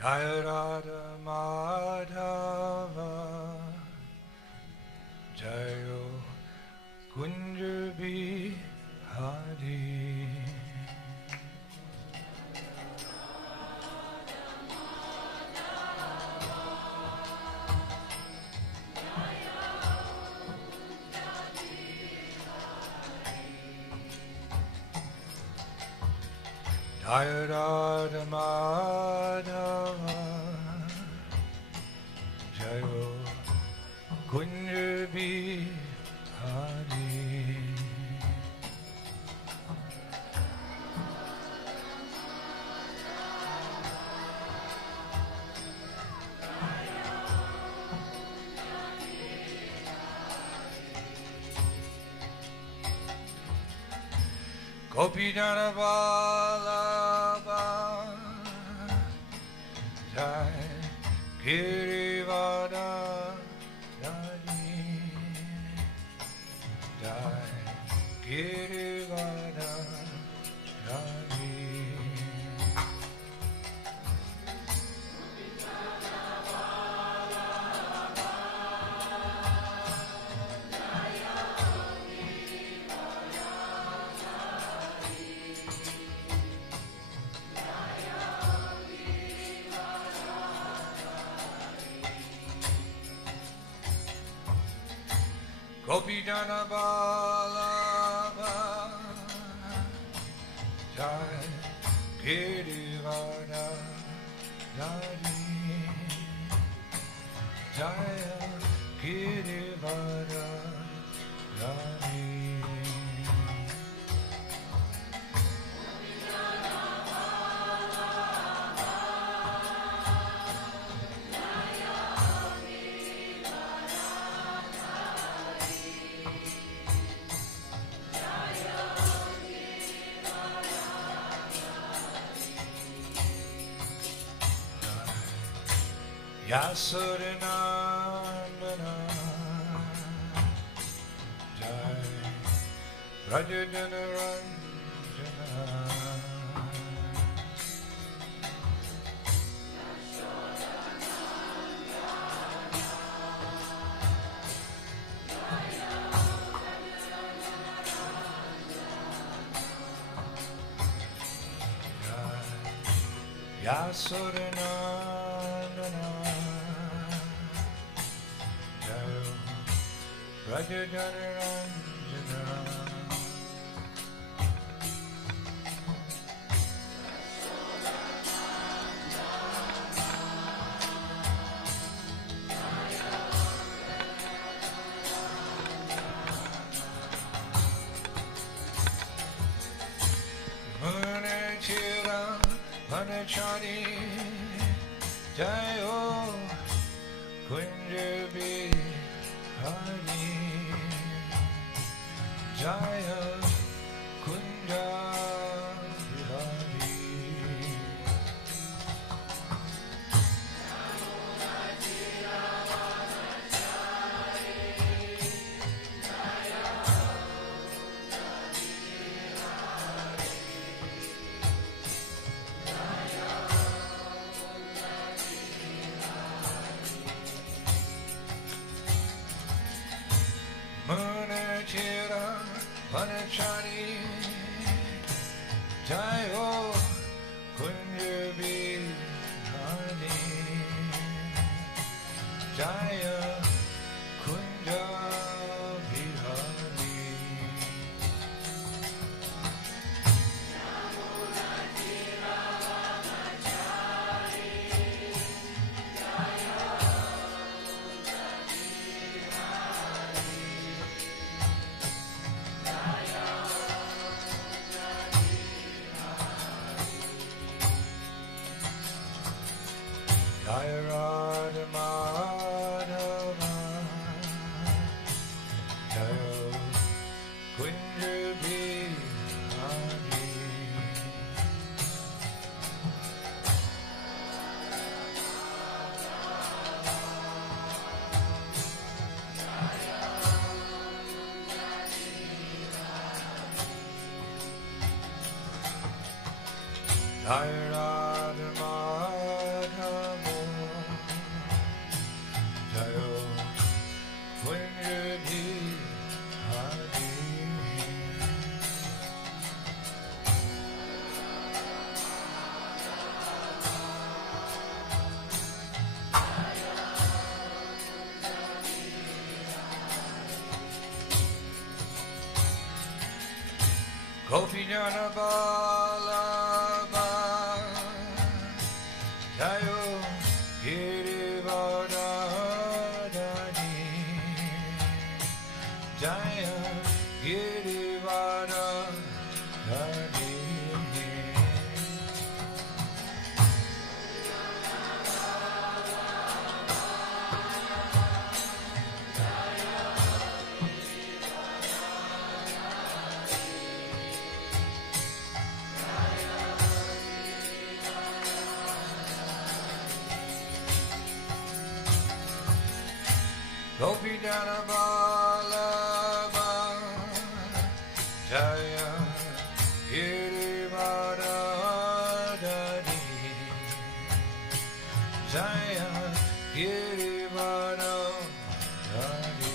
Jaya Radha Madhava Jayo Kunja Bihari. Jaya Radha Madhava Jayo Kunja Bihari. Gopijana Vallabha Jai Girivada Jai Jai Girivada Jai. Gopijana Vallabha Jai Girivada Jai Jaya Girivada Jai. Yasurinandana Jai Rajajanaranjana Yasurinandana Rajajanaranjana Munachira Vanachari Jayo Kunja Bihari Jaya Kunja Bihari. Munachira Vanachari Jayo Kunja Bihari Jaya Kunja Bihari. Jaya Radha Madhava Jaya Kunja Bihari. Jaya Radha Madhava Gopijana Balaba Jayo Girivardhani Jaya Girivardhani Gopijana Balaba Jaya Girivardhani Jaya Girivardhani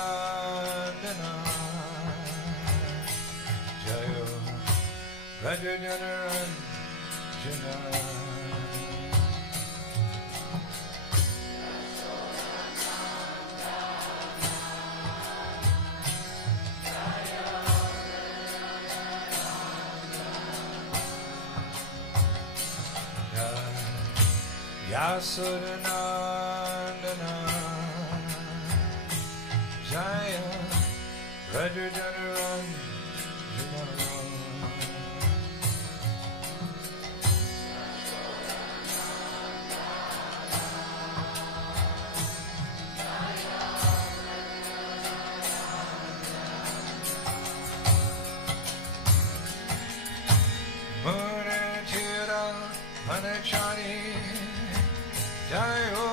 Yasuranandana Jayo Rajajanaranjana Yasuranandana Jaya Rajajanaranjana Munachira Panachari Jayo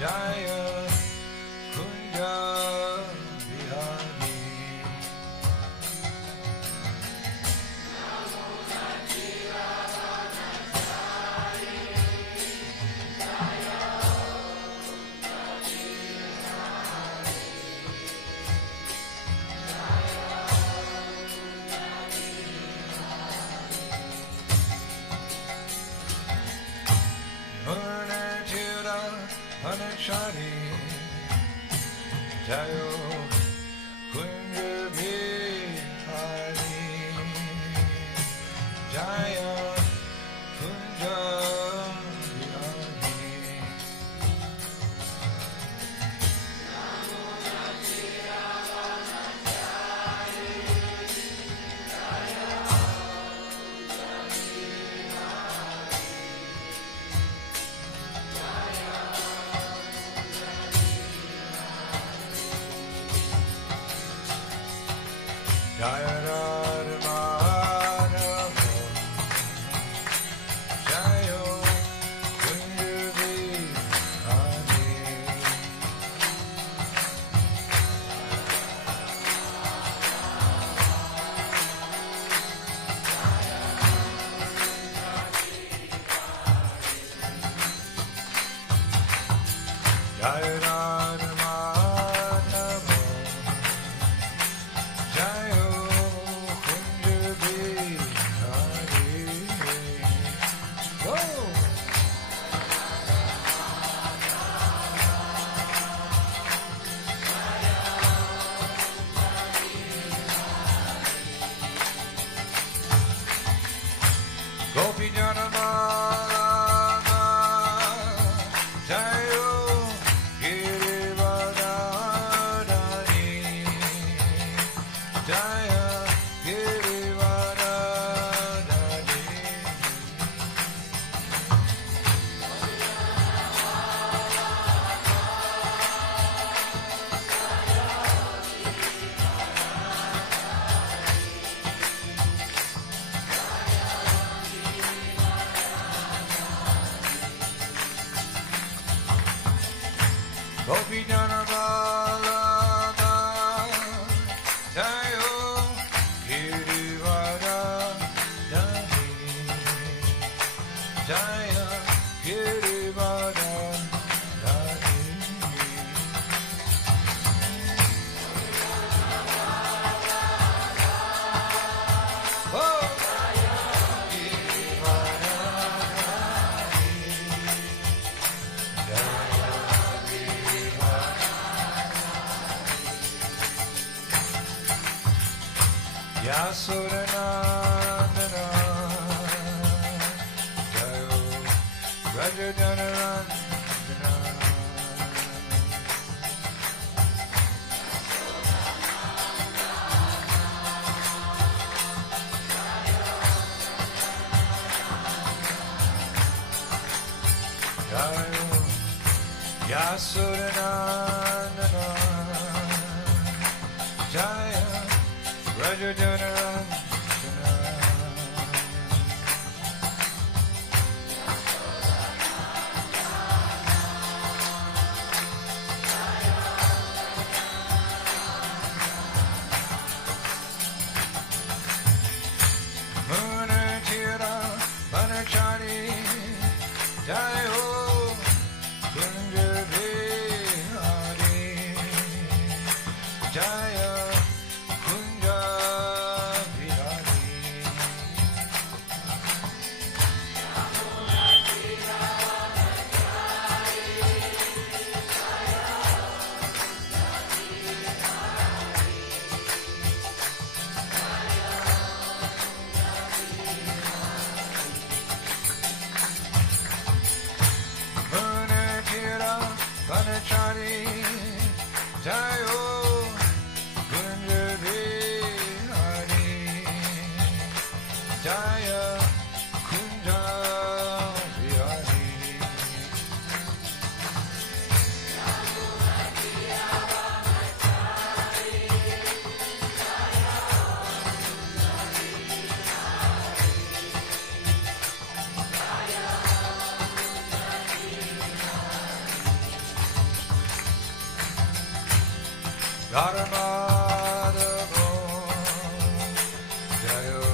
Jaya Kunja Bihari Munachira Anachari Jayo Kunja Bihari Jaya Kunja Bihari Jaya Radha Madhava Jayo Kunja Bihari Jaya Radha Madhava Jayo Kunja Bihari Whoa! Gopijana Balaba Jayo Girivardhani Jaya Girivardhani Yasodhanandana Jayo Rajajanarandana Jayo Yasodhanandana Jaya Rajajanarandana Munachira Manachari Jayo Kunjabihari Jaya Vanachari Jayo Kunjabihari Jaya Kunjabihari Radhamadhavo Jayo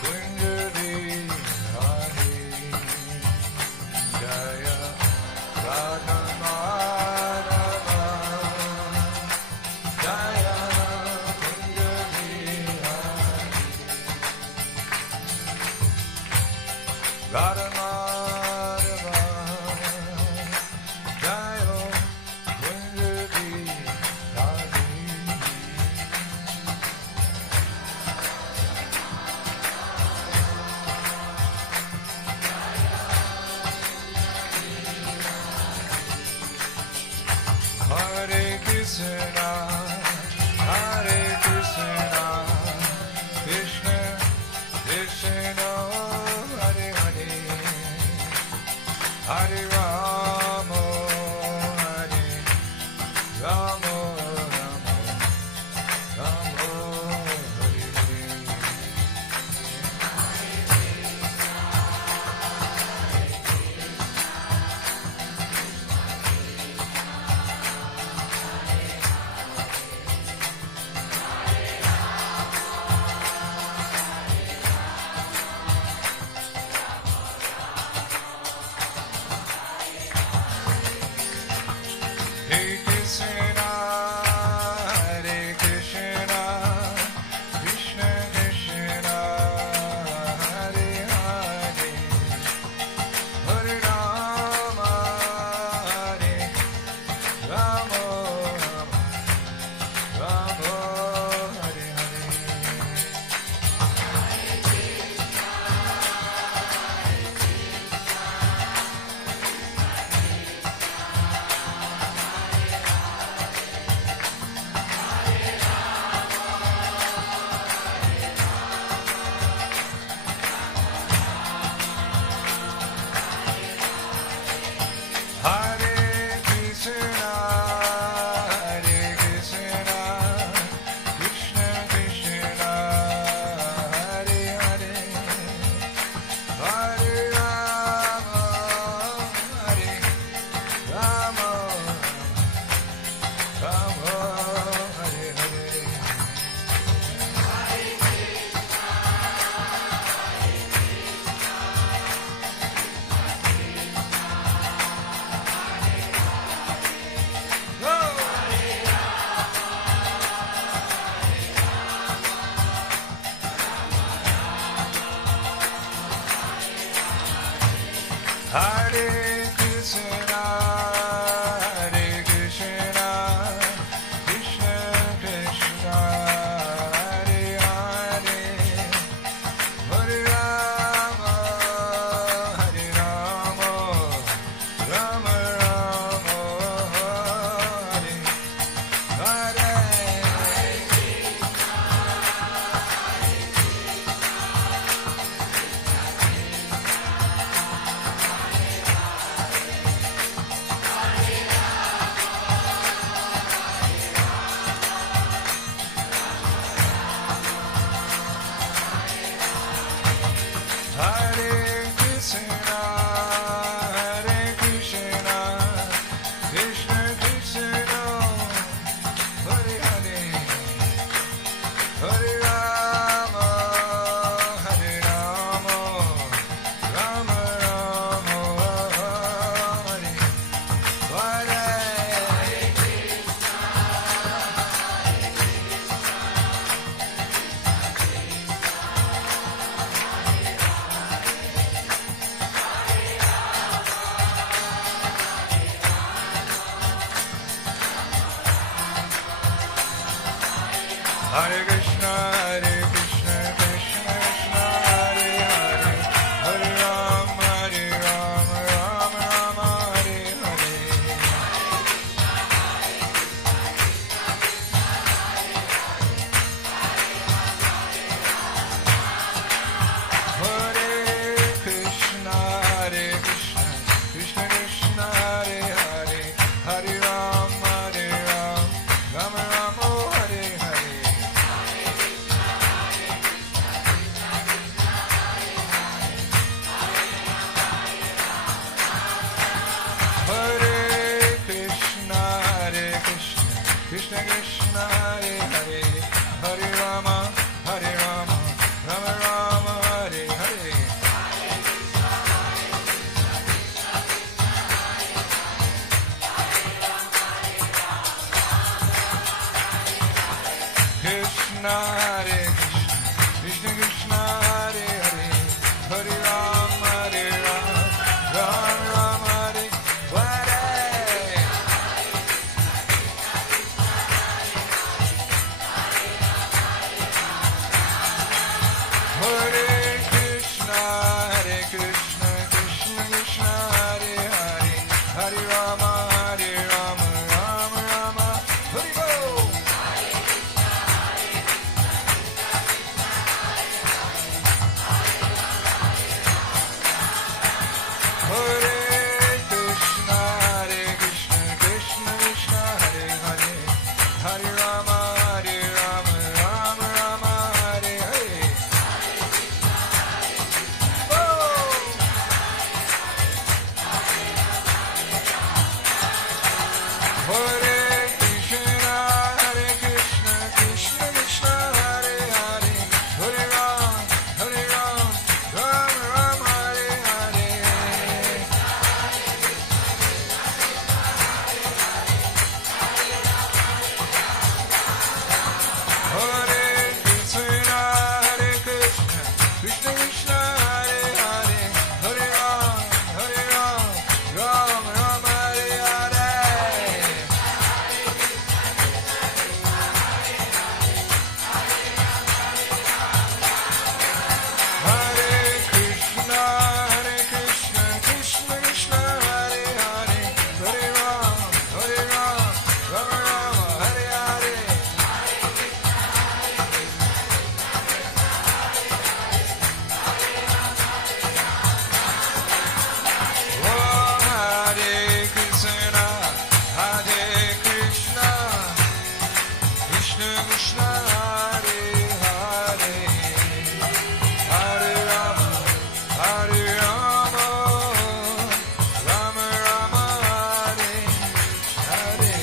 Kunjabihari Jaya Radhamadhava Jaya Kunjabihari Radhamadhava Jayo Hare Krishna, Hare Krishna, Krishna Krishna, Hare Hare, Hare Rama, Hare Rama, Rama Rama, Hare Hare. Hare Krishna, Hare Krishna, Krishna Krishna, Hare Hare, Hare Rama, Hare Rama, Rama Hare Hare. Hare Krishna, Hare Krishna, Krishna Krishna, Hare Hare, Hare Rama, Hare Rama, Rama Hare Hare. Hare Krishna, Hare Krishna, Krishna Krishna, Hare Hare. Hare Krishna, Krishna Krishna, Hare Hare, Hare Rama, Rama Rama, Hare Hare. Hare Krishna, Krishna Krishna, Hare Hare, Hare Rama, Rama Rama, Hare Hare. Hare Krishna, Krishna Krishna, Hare Hare, Hare Rama, Rama Rama, Hare Hare. Krishna, Krishna Krishna, Hare Hare, Hare Rama, Rama Rama, Hare Hare. Hare Krishna, Krishna Krishna, Hare Hare, Hare Rama, Rama Rama, Hare Bo. Hare Krishna, Krishna Krishna, Hare Hare, Hare Rama, Rama Rama, Hare Hare. Oh! Hare Krishna, Krishna Krishna, Hare Hare, Hare Rama, Rama Rama, Hare Hare. Hare Krishna, Krishna Krishna, Hare Hare, Hare Rama, Rama Rama, Hare Hare. Hare Krishna, Krishna Krishna, Hare Hare, Hare Rama, Rama Rama, Hare Hare. Oh, Hare Krishna, Krishna Krishna, Hare Hare, Hare Rama, Rama Rama, Hare Hare.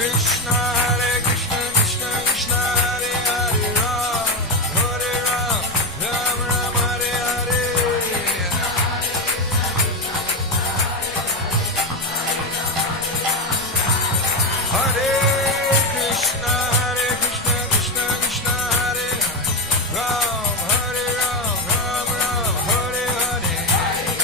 Krishna Hare Krishna Krishna Krishna Hare Hare Ram Hare Ram Ram Ram Hare Hare Hare Krishna Hare Krishna Krishna Krishna Hare Hare Ram Hare Ram Ram Ram Hare Hare Hare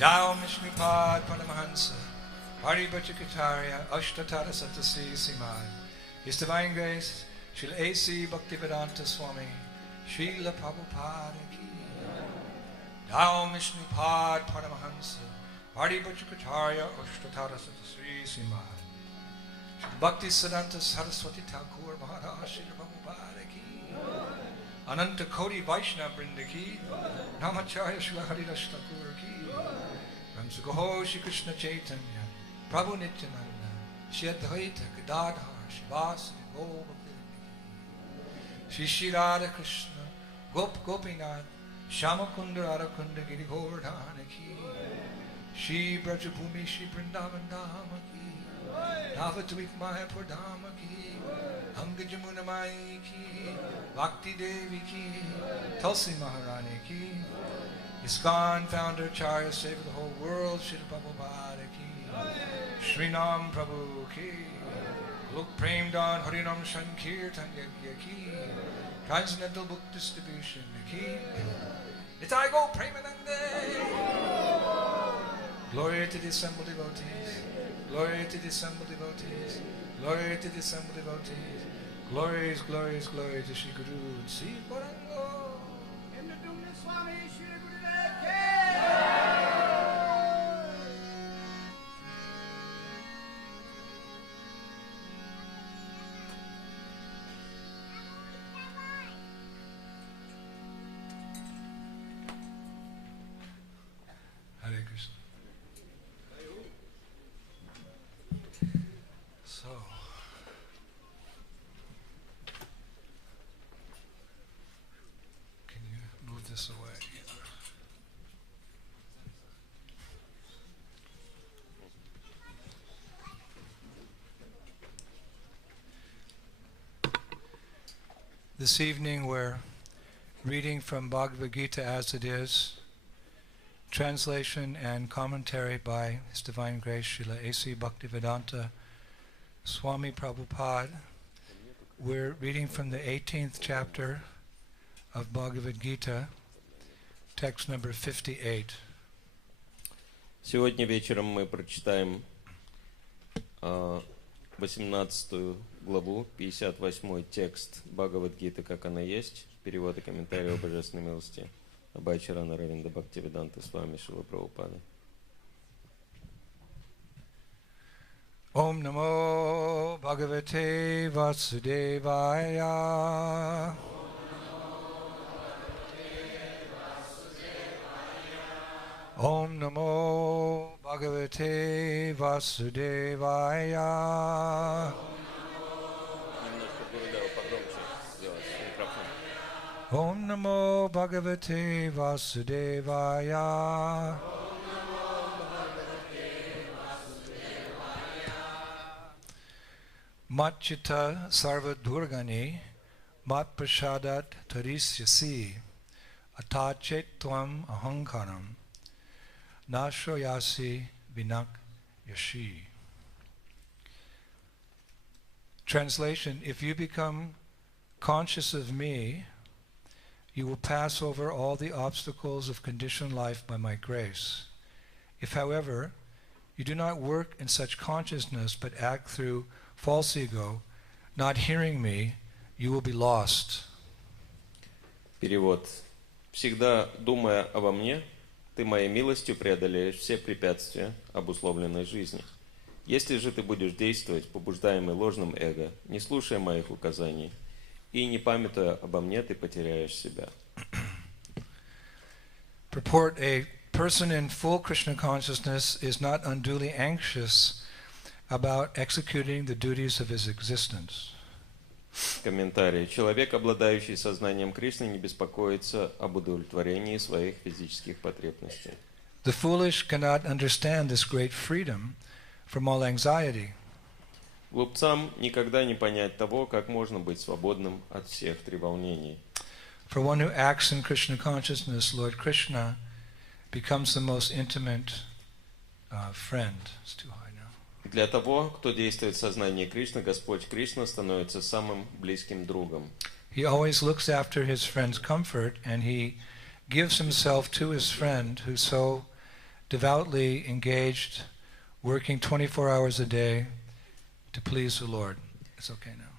Dao Mishnupad Paramahansa, Paribhacharya, Ashtatara Satasi Simad, His Divine Grace, Srila A.C. Bhaktivedanta Swami, Srila Prabhupada ki. Dao Mishnupad Paramahansa, Paribhacharya, Ashtatara Satasi Simad, Bhakti Siddhanta Saraswati Thakur Maharaj, Srila Prabhupada ki. Ananta Koti Vaishnava Vrinda ki, Namacharya Srila Haridas Thakur ki. Ramsugaho Shri Krishna Chaitanya, Prabhu Nityananda, Shri Advaita Gadadhar, Shri Vasudeva Govardhana, Shri Shri Radha Krishna, Gopinath, Shamakunda Radhakunda Giri Govardhana ki, Shri Brajabhumi Shri Vrindavan Dhama ki, Navadvip Mayapur Dhama ki, Anga Jamuna Mai ki, Bhakti Devi ki, Tulsi Maharani ki, ISKCON founder, Acharya, savior of the whole world, Srila Prabhupada ki, Srinam Prabhu ki, Lok Prem Dan Harinam Sankirtan Yagya ki, Transcendental Book Distribution ki, Nitai Go Premanande. Glory to the assembled devotees, glory to the assembled devotees, glory to the assembled devotees, glories, glories, glory to Shri Guru and Sri Gauranga. Indradyumna Swami, Shri Hare Krishna. So, can you move this away? This evening we're reading from Bhagavad Gita as it is, translation and commentary by His Divine Grace Srila A.C. Bhaktivedanta Swami Prabhupada. We're reading from the 18th chapter of Bhagavad Gita, text number 58. Сегодня вечером мы прочитаем 18 главу, 58 текст Бхагавад-гиты, как она есть, перевод и комментарий о Божественной милости Абхачарана Равинда Бхактивиданта Свами Шрила Прабхупады. Om Namo Bhagavate Vasudevaya. Om Namo Bhagavate Vasudevaya. Om Namo Bhagavate Vasudevaya. Matchita Sarva Durgani Mat Prashadat Tarisyasi Atachet Tvam Ahankaram Nashoyasi Vinak Yashi. Translation: if you become conscious of me, you will pass over all the obstacles of conditioned life by my grace. If, however, you do not work in such consciousness but act through false ego, not hearing me, you will be lost. Перевод. Всегда думая обо мне, ты моей милостью преодолеешь все препятствия обусловленной жизни. Если же ты будешь действовать, побуждаемый ложным эго, не слушая моих указаний, и не памятуя обо мне, ты потеряешь себя. Purport: a person in full Krishna consciousness is not unduly anxious about executing the duties of his existence. Комментарий. Человек, обладающий сознанием Кришны, не беспокоится об удовлетворении своих физических потребностей. The foolish cannot understand this great freedom from all anxiety. Глупцам никогда не понять того, как можно быть свободным от всех треволнений. For one who acts in Krishna consciousness, Lord Krishna becomes the most intimate friend. It's too high now. Для того, кто действует в сознании Кришны, Господь Кришна становится самым близким другом. He always looks after his friend's comfort, and he gives himself to his friend who so devoutly engaged, working 24 hours a day to please the Lord. It's okay now.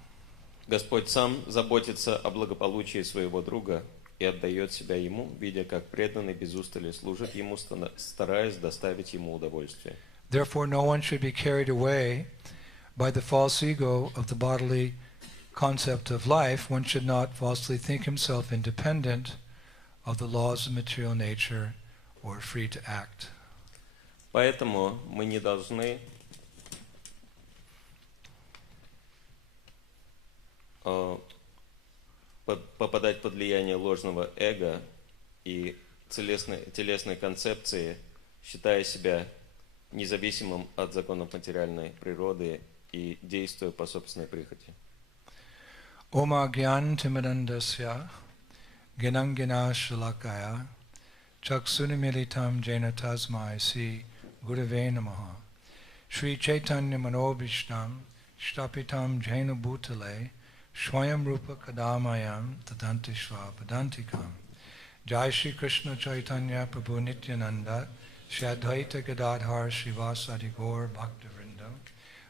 Господь сам заботится о благополучии своего друга и отдает себя ему, видя, как преданный без устали служит ему, стараясь доставить ему удовольствие. Therefore, no one should be carried away by the false ego of the bodily concept of life. One should not falsely think himself independent of the laws of material nature or free to act. Поэтому мы не должны попадать под влияние ложного эго и телесной концепции, считая себя независимым от законов материальной природы и действуя по собственной прихоти. Oma gyan timadandasya ginangina shalakaya chaksunimilitam jena tasmai si gurave namaha Shri Chaitanya manobishtam shtapitam jena bhutale Swayam Rupa Kadamayam Tadanti Svapadantikam Jai Shri Krishna Chaitanya Prabhu Nityananda Shri Advaita Gadadhar Srivasadi Gaur Bhaktivinoda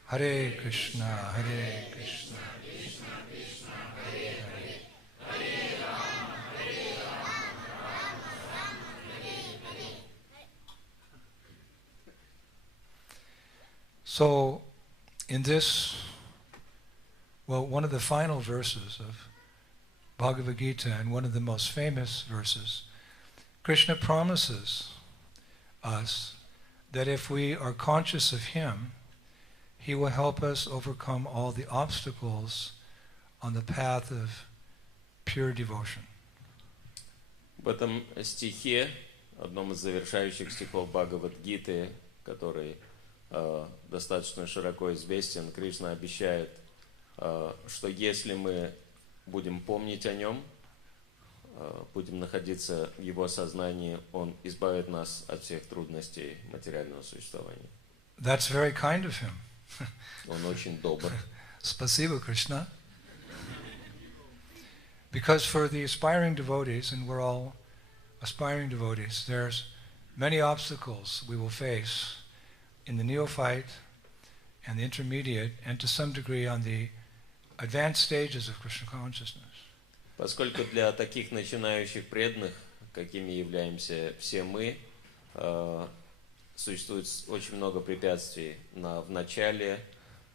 Hare Krishna Hare Krishna Krishna Krishna Hare Hare Hare Rama Hare Rama Rama Rama Hare Hare. So in this one of the final verses of Bhagavad Gita and one of the most famous verses, Krishna promises us that if we are conscious of Him, He will help us overcome all the obstacles on the path of pure devotion. В этом стихе, одном из завершающих стихов Бхагавад-гиты, который достаточно широко известен, Кришна обещает, что если мы будем помнить о Нем, будем находиться в Его сознании, Он избавит нас от всех трудностей материального существования. That's very kind of Him. Он очень добр. Spasiba, Krishna. Because for the aspiring devotees, and we're all aspiring devotees, there's many obstacles we will face in the neophyte and the intermediate, and to some degree on the advanced stages of Krishna consciousness. Поскольку для таких начинающих преданных, какими являемся все мы, существует очень много препятствий в начале,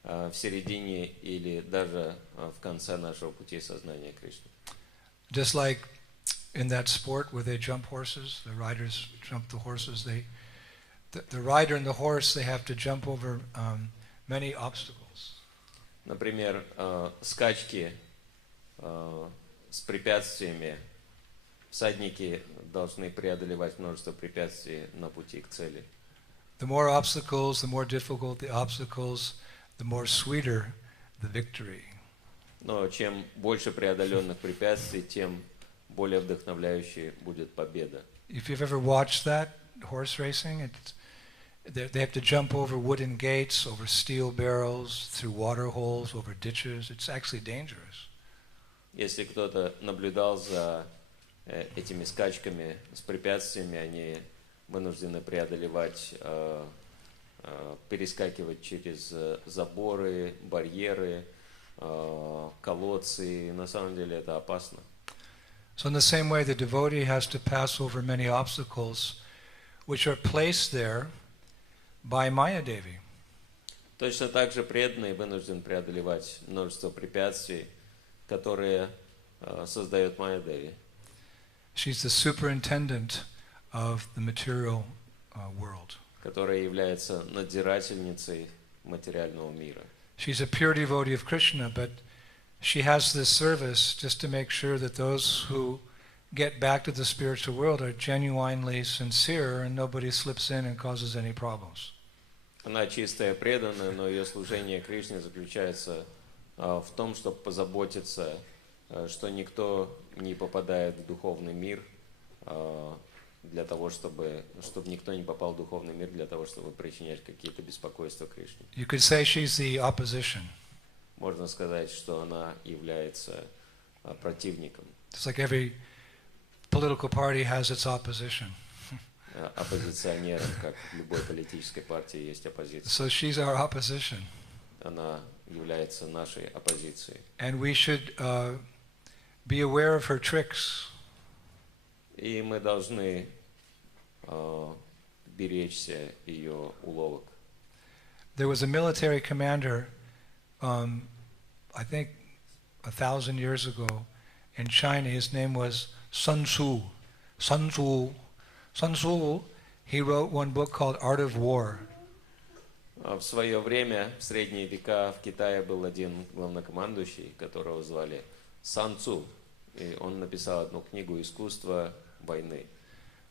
в середине или даже в конце нашего пути сознания Кришны. Just like in that sport where they jump horses, the riders jump the horses, the rider and the horse, they have to jump over many obstacles. Например, скачки с препятствиями. Всадники должны преодолевать множество препятствий на пути к цели. The more obstacles, the more difficult the obstacles, the more sweeter the victory. Но чем больше преодоленных препятствий, тем более вдохновляющей будет победа. If you've ever watched that horse racing, they have to jump over wooden gates, over steel barrels, through water holes, over ditches. It's actually dangerous. Если кто-то наблюдал за этими скачками с препятствиями, они вынуждены преодолевать, перескакивать через заборы, барьеры, колодцы. На самом деле это опасно. So in the same way, the devotee has to pass over many obstacles which are placed there by Maya Devi. Точно так же преданный вынужден преодолевать множество препятствий, которые создает Майя Деви. She's the superintendent of the material world. Которая является надзирательницей материального мира. She's a pure devotee of Krishna, but she has this service just to make sure that those who get back to the spiritual world are genuinely sincere and nobody slips in and causes any problems. Она чистая, преданная, но ее служение Кришне заключается в том, чтобы позаботиться, что никто не попадает в духовный мир, для того, чтобы никто не попал в духовный мир, для того, чтобы причинять какие-то беспокойства Кришне. You could say she's the opposition. Можно сказать, что она является противником. It's like every political party has its opposition. оппозиционером, как в любой политической партии есть оппозиция. So she's our opposition. Она является нашей оппозицией. And we should be aware of her tricks. И мы должны беречься ее уловок. There was a military commander, I think 1,000 years ago, in China. His name was Sun Tzu. Sun Tzu, he wrote one book called Art of War. В свое время, в средние века, в Китае был один главнокомандующий, которого звали Сан Цу, и он написал одну книгу «Искусство войны».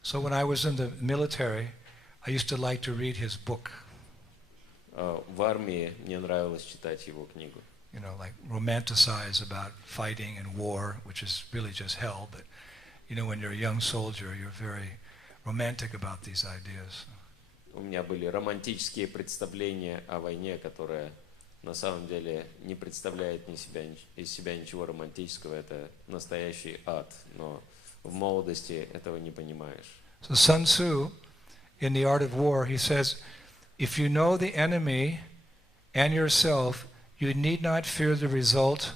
So when I was in the military, I used to like to read his book. В армии мне нравилось читать его книгу. You know, like romanticize about fighting and war, which is really just hell. But, you know, when you're a young soldier, you're very romantic about these ideas. У меня были романтические представления о войне, которая на самом деле не представляет из себя ничего романтического. Это настоящий ад, но в молодости этого не понимаешь. So Sun Tzu, in The Art of War, he says, if you know the enemy and yourself, you need not fear the result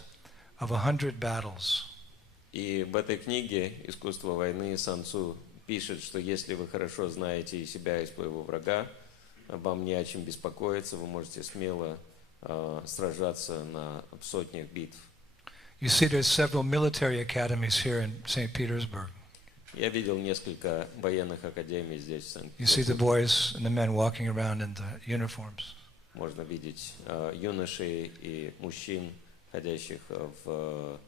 of 100 battles. И в этой книге «Искусство войны» Сан Цу пишет, что если вы хорошо знаете и себя, и своего врага, вам не о чем беспокоиться, вы можете смело сражаться на сотнях битв. You see, there's several military academies here in St. Petersburg. Я видел несколько военных академий здесь, в You see the Санкт-Петербурге. boys and the men walking around in the uniforms. Можно видеть юношей и мужчин, ходящих в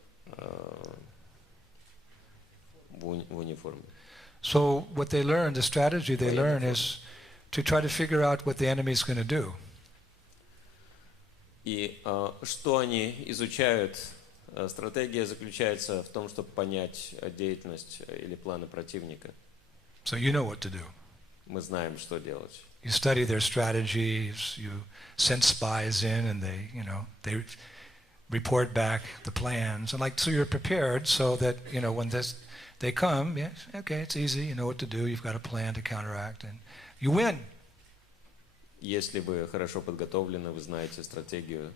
униформе. So what they learn, the strategy they learn is to try to figure out what the enemy is going to do. И что они изучают? Стратегия заключается в том, чтобы понять деятельность или планы противника. So you know what to do. Мы знаем, что делать. You study their strategies, you send spies in and they, you know, they report back the plans. And like, so you're prepared so that, you know, when they come, yes, okay, it's easy, you know what to do, you've got a plan to counteract, and you win. Если вы хорошо подготовлены, вы знаете стратегию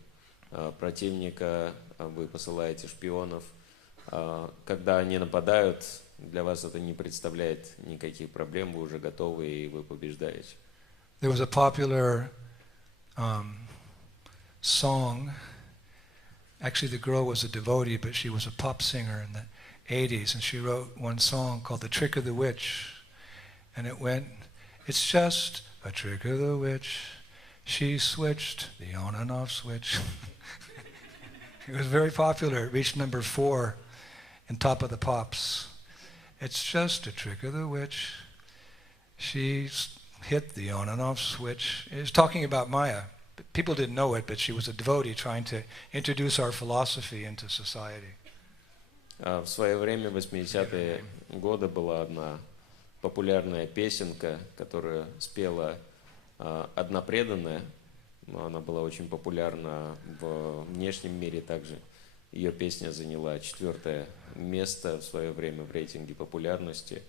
противника, вы посылаете шпионов. Когда они нападают, для вас это не представляет никаких проблем, вы уже готовы и вы побеждаете. There was a popular song. Actually, the girl was a devotee, but she was a pop singer in the 80s, and she wrote one song called "The Trick of the Witch," and it went, "It's just a trick of the witch. She switched the on and off switch." It was very popular. It reached number 4 in Top of the Pops. It's just a trick of the witch. She hit the on and off switch. It was talking about Maya. People didn't know it, but she was a devotee trying to introduce our philosophy into society. В свое время, в 80-е годы, была одна популярная песенка, которую спела одна преданная, но она была очень популярна в внешнем мире также. Ее песня заняла 4-е место в свое время в рейтинге популярности.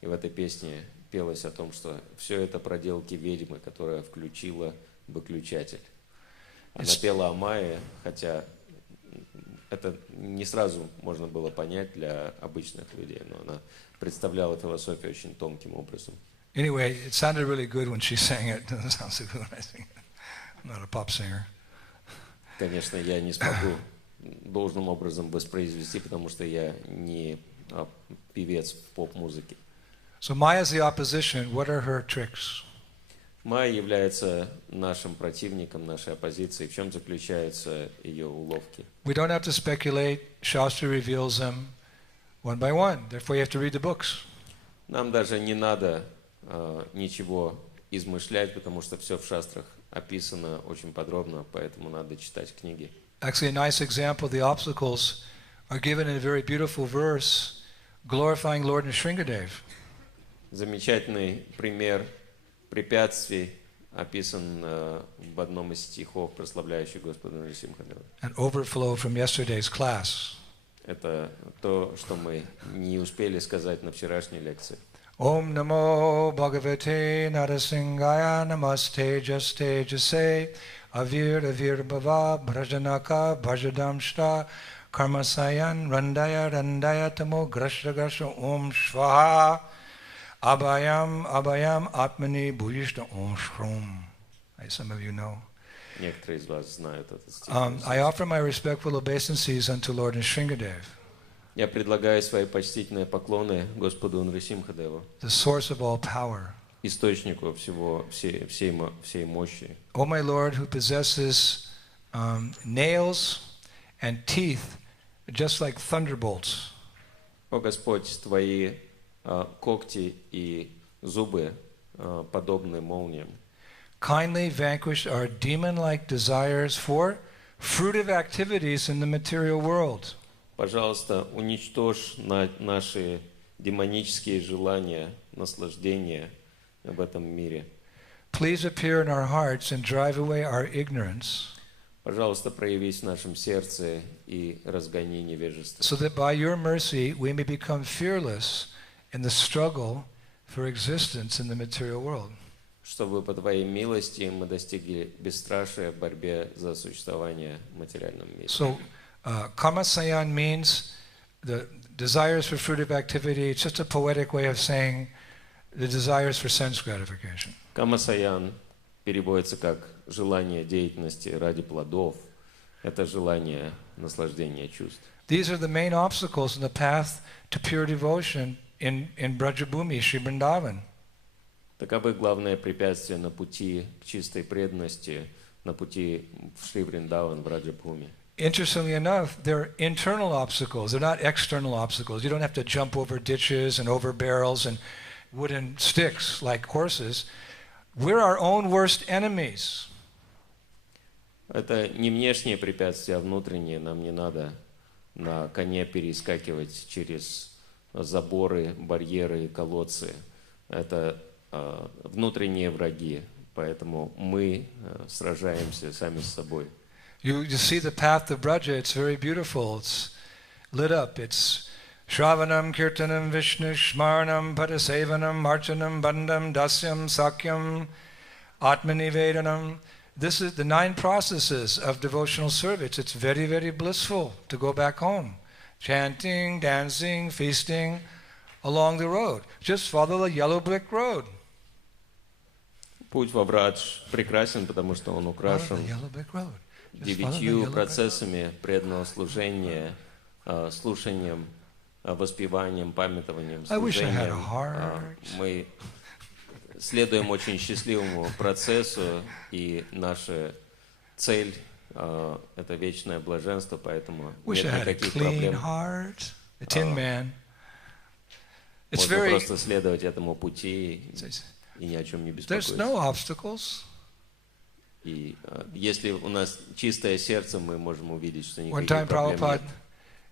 И в этой песне пелось о том, что все это проделки ведьмы, которая включила выключатель. Она пела о Майе, хотя это не сразу можно было понять для обычных людей, но она представляла философию очень тонким образом. Anyway, it sounded really good when she sang it. It doesn't sound so good when I sing it. I'm not a pop singer. Конечно, я не смогу должным образом воспроизвести, потому что я не певец в поп-музыке. So Maya is the opposition. What are her tricks? Майя является нашим противником, нашей оппозицией. В чем заключаются ее уловки? We don't have to speculate. Shastra reveals them one by one. Therefore, you have to read the books. Нам даже не надо ничего измышлять, потому что все в шастрах описано очень подробно, поэтому надо читать книги. Actually, a nice example, the obstacles are given in a very beautiful verse, glorifying Lord Nrsimhadev. Замечательный пример препятствий описан в одном из стихов, прославляющих Господа Нрсимхадева. An overflow from yesterday's class. Это то, что мы не успели сказать на вчерашней лекции. Om Namo Bhagavate Narasingaya Namaste Jaste Jase Avir Avir Bhava Bhajanaka Bhajadamshta Karmasayan Randaya Randaya Tamo Grashra Grashra Om Shvaha Abhayam Abhayam Atmani Bhuyishta Om Shrum. Some of you know. Некоторые из вас знают этот стих. I offer my respectful obeisances unto Lord Nrsimhadev, Я предлагаю свои почтительные поклоны Господу Нрсимхадеву, the source of all power. источнику всей мощи. O my Lord, who possesses nails and teeth just like thunderbolts. О Господь, Твои когти и зубы подобны молниям. Kindly vanquish our demon-like desires for fruitive activities in the material world. Пожалуйста, уничтожь наши демонические желания, наслаждения в этом мире. Please appear in our hearts and drive away our ignorance, Пожалуйста, проявись в нашем сердце и разгони невежество. so that by your mercy we may become fearless in the struggle for existence in the material world. Чтобы по Твоей милости мы достигли бесстрашия в борьбе за существование в материальном мире. So, Kamasayan means the desires for fruitive activity. It's just a poetic way of saying the desires for sense gratification. Камасаян переводится как желание деятельности ради плодов. Это желание наслаждения чувств. These are the main obstacles in the path to pure devotion in Brajabhumi, Sri Vrindavan. Таковы главные препятствия на пути к чистой преданности, на пути в Шри Вриндаван, в Раджабхуми. Interestingly enough, they're internal obstacles. They're not external obstacles. You don't have to jump over ditches and over barrels and wooden sticks like horses. We're our own worst enemies. Это не внешние препятствия, а внутренние. Нам не надо на коне перескакивать через заборы, барьеры, колодцы. Это внутренние враги, поэтому мы сражаемся сами с собой. You see the path of Braja, it's very beautiful. It's lit up. It's Shravanam, Kirtanam, Vishnu, Shmaranam, Padasevanam, Marchanam, Bandam, Dasyam, Sakyam, Atmanivedanam. This is the 9 processes of devotional service. It's very, very blissful to go back home. Chanting, dancing, feasting along the road. Just follow the yellow brick road. Путь во Брадж прекрасен, потому что он украшен 9 процессами преданного служения, слушанием, воспеванием, памятованием, служением. Мы следуем очень счастливому процессу, и наша цель — это вечное блаженство, поэтому нет никаких проблем. Можно просто следовать этому пути и ни о чем не беспокоиться. И если у нас чистое сердце, мы можем увидеть, что никаких проблем нет.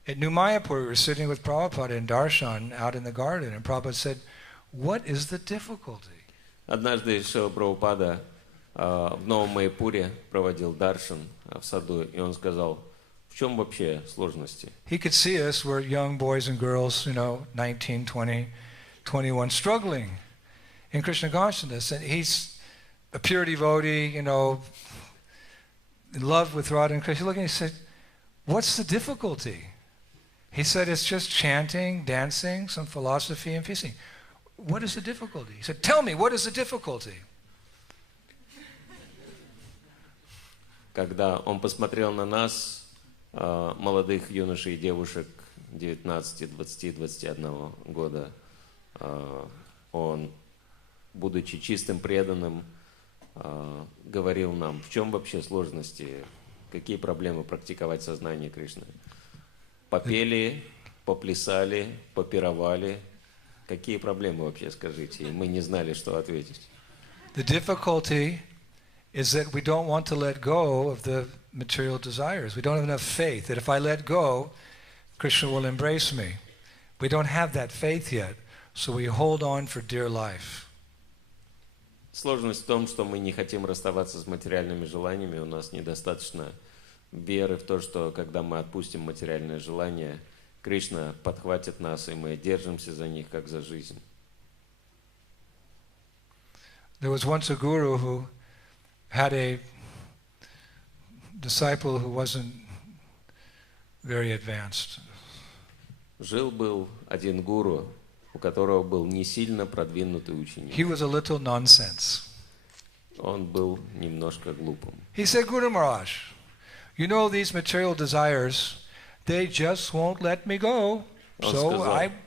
At New Mayapur, we were sitting with Prabhupada in Darshan out in the garden, and Prabhupada said, "What is the difficulty?" Однажды Шрила Прабхупада в Новом Майяпуре проводил даршан в саду, и он сказал, в чем вообще сложности? He could see us, we're young boys and girls, 19, 20, 21, struggling in Krishna consciousness, and he's a pure devotee, in love with Radha and Krishna. He looked and he said, "What's the difficulty?" He said, "It's just chanting, dancing, some philosophy and feasting. What is the difficulty?" He said, "Tell me, what is the difficulty?" Когда он посмотрел на нас, молодых юношей и девушек 19, 20, 21 года, он, будучи чистым преданным, говорил нам, в чем вообще сложности, какие проблемы практиковать сознание Кришны. Попели, поплясали, попировали. Какие проблемы вообще, скажите? И мы не знали, что ответить. The difficulty is that we don't want to let go of the material desires. We don't have enough faith that if I let go, Krishna will embrace me. We don't have that faith yet, so we hold on for dear life. Сложность в том, что мы не хотим расставаться с материальными желаниями, у нас недостаточно веры в то, что когда мы отпустим материальные желания, Кришна подхватит нас, и мы держимся за них, как за жизнь. There was once a guru who had a disciple who wasn't very advanced. Жил-был один гуру, у которого был не сильно продвинутый ученик. He was a little nonsense. Он был немножко глупым. He said, Guru Maharaj, you know these material desires, they just won't let me go. So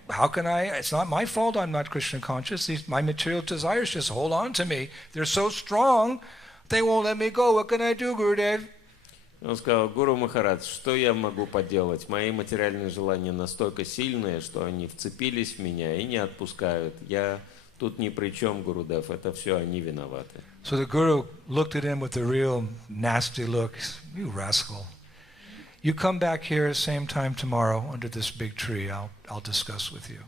how can I, it's not my fault I'm not Krishna conscious. My material desires just hold on to me. They're so strong, they won't let me go. What can I do, Gurudev? Он сказал: Гуру Махарадж, что я могу поделать? Мои материальные желания настолько сильные, что они вцепились в меня и не отпускают. Я тут ни при чем, Гурудев, это все они виноваты. So the Guru looked at him with a real nasty look. You rascal. You come back here same time tomorrow under this big tree. I'll discuss with you.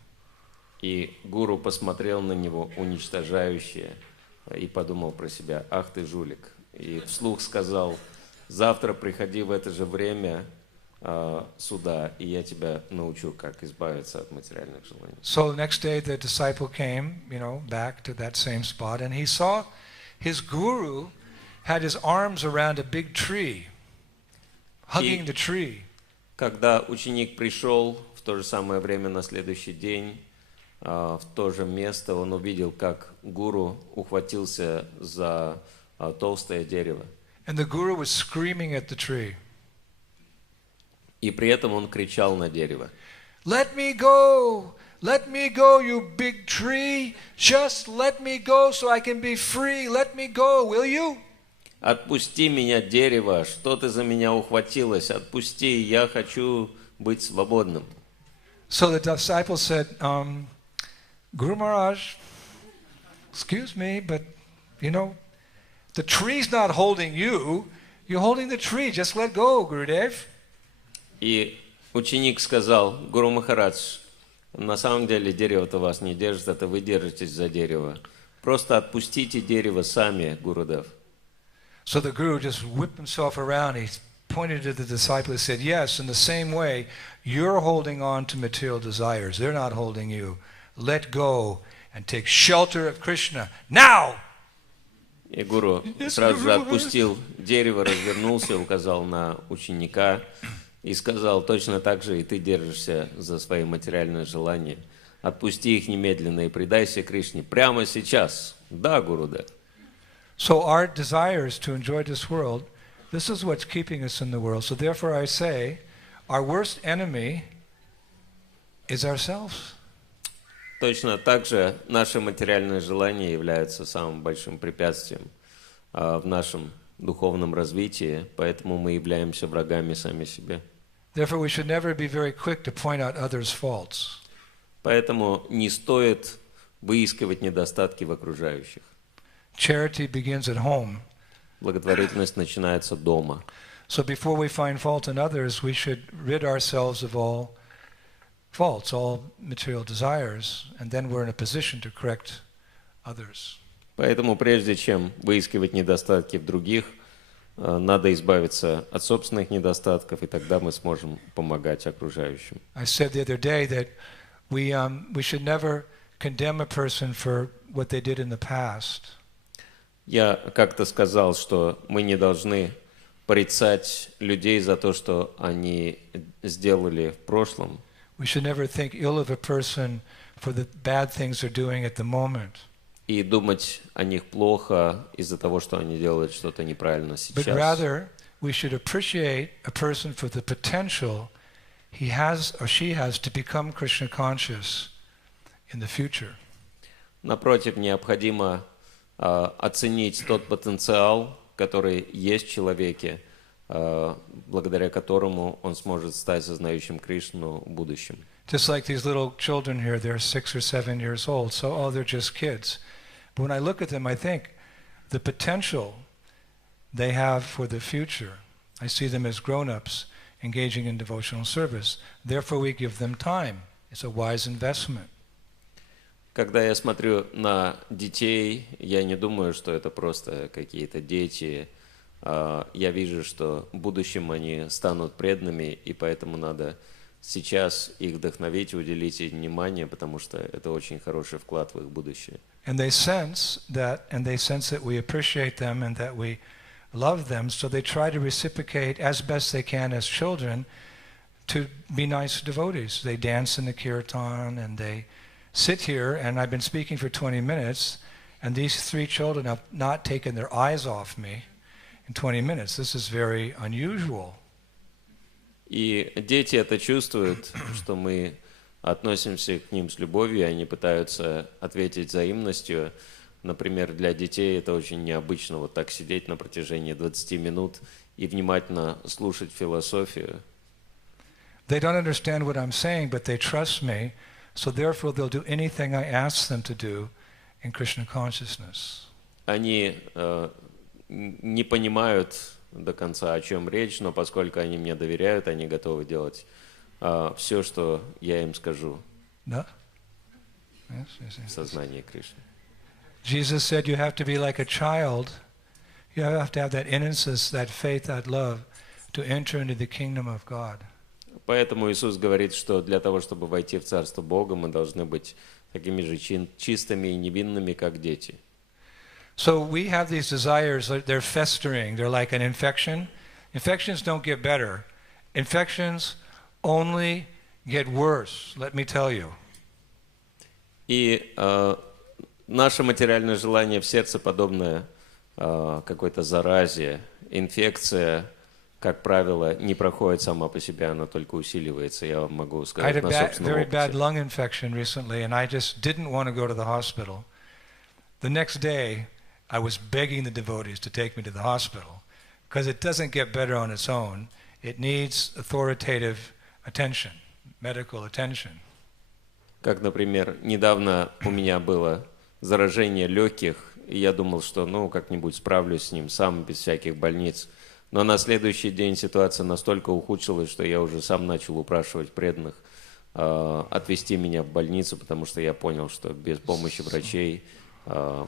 И гуру посмотрел на него уничтожающе и подумал про себя: ах ты жулик. И вслух сказал: завтра приходи в это же время сюда, и я тебя научу, как избавиться от материальных желаний. So next day the disciple came, back to that same spot, and he saw his guru had his arms around a big tree, hugging the tree. Когда ученик пришел в то же самое время на следующий день в то же место, он увидел, как гуру ухватился за толстое дерево. And the guru was screaming at the tree. И при этом он кричал на дерево: Let me go! Let me go, you big tree! Just let me go so I can be free! Let me go, will you? Отпусти меня, дерево! Что ты за меня ухватилась? Отпусти, я хочу быть свободным. So the disciple said, Guru Maharaj, excuse me, but the tree's not holding you. You're holding the tree. Just let go, Gurudev. И ученик сказал: Гуру Махарадж, на самом деле дерево-то вас не держит, это вы держитесь за дерево. Просто отпустите дерево сами, Гурудев. So the Guru just whipped himself around. He pointed to the disciple and said, yes, in the same way, you're holding on to material desires. They're not holding you. Let go and take shelter of Krishna. Now! И гуру сразу же отпустил дерево, развернулся, указал на ученика и сказал: точно так же и ты держишься за свои материальные желания. Отпусти их немедленно и предайся Кришне прямо сейчас. Да, Гурудев. So our desires to enjoy this world, this is what's keeping us in the world. So therefore I say, our worst enemy is ourselves. Точно так же наши материальные желания являются самым большим препятствием в нашем духовном развитии, поэтому мы являемся врагами сами себе. Therefore we should never be very quick to point out others' faults. Поэтому не стоит выискивать недостатки в окружающих. Charity begins at home. Благотворительность начинается дома. So before we find fault in others, we should rid ourselves of all faults, all material desires, and then we're in a position to correct others. Поэтому прежде чем выискивать недостатки в других, надо избавиться от собственных недостатков, и тогда мы сможем помогать окружающим. I said the other day that we should never condemn a person for what they did in the past. Я как-то сказал, что мы не должны порицать людей за то, что они сделали в прошлом. We should never think ill of a person for the bad things they're doing at the moment. И думать о них плохо из-за того, что они делают что-то неправильно сейчас. But rather, we should appreciate a person for the potential he has or she has to become Krishna conscious in the future. Напротив, необходимо оценить тот потенциал, который есть в человеке, благодаря которому он сможет стать сознающим Кришну в будущем. Just like these little children here, they're 6 or 7 years old, so they're just kids. But when I look at them, I think the potential they have for the future. I see them as grown-ups engaging in devotional service. Therefore, we give them time. It's a wise investment. Когда я смотрю на детей, я не думаю, что это просто какие-то дети. Я вижу, что в будущем они станут преданными, и поэтому надо сейчас их вдохновить, уделить им внимание, потому что это очень хороший вклад в их будущее. and they sense that we appreciate them and that we love them, so they try to reciprocate as best they can as children to be nice devotees. They dance in the kirtan and they sit here, and I've been speaking for 20 minutes, and these 3 children have not taken their eyes off me in 20 minutes. This is very unusual. И дети это чувствуют, что мы относимся к ним с любовью, и они пытаются ответить взаимностью. Например, для детей это очень необычно вот так сидеть на протяжении 20 минут и внимательно слушать философию. They don't understand what I'm saying, but they trust me, so therefore they'll do anything I ask them to do in Krishna consciousness. Они не понимают до конца, о чем речь, но поскольку они мне доверяют, они готовы делать все, что я им скажу. Да? Yes, yes, yes. В сознании Кришны. Jesus said you have to be like a child. You have to have that innocence, that faith, that love to enter into the kingdom of God. Поэтому Иисус говорит, что для того, чтобы войти в Царство Бога, мы должны быть такими же чистыми и невинными, как дети. So we have these desires, they're festering, they're like an infection. Infections don't get better. Infections only get worse, let me tell you. И наше материальное желание в сердце подобное какой-то заразе. Инфекция, как правило, не проходит сама по себе, она только усиливается. Я вам могу сказать на собственном I had a very bad опыте. lung infection recently, and I just didn't want to go to the hospital. The next day, I was begging the devotees to take me to the hospital, because it doesn't get better on its own. It needs authoritative attention, medical attention. Как, например, недавно у меня было заражение легких, и я думал, что как-нибудь справлюсь с ним сам, без всяких больниц. Но на следующий день ситуация настолько ухудшилась, что я уже сам начал упрашивать преданных отвезти меня в больницу, потому что я понял, что без помощи врачей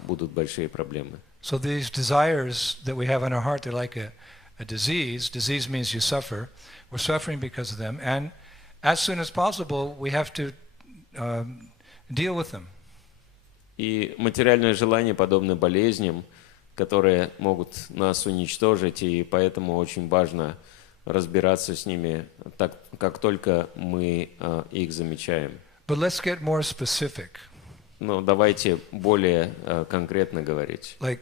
будут большие проблемы. So these desires that we have in our heart, they're like a disease. Disease means you suffer. We're suffering because of them. And as soon as possible, we have to deal with them. И материальное желание подобно болезням, которые могут нас уничтожить, и поэтому очень важно разбираться с ними, так как только мы их замечаем. But let's get more specific. Но давайте более конкретно говорить. Like,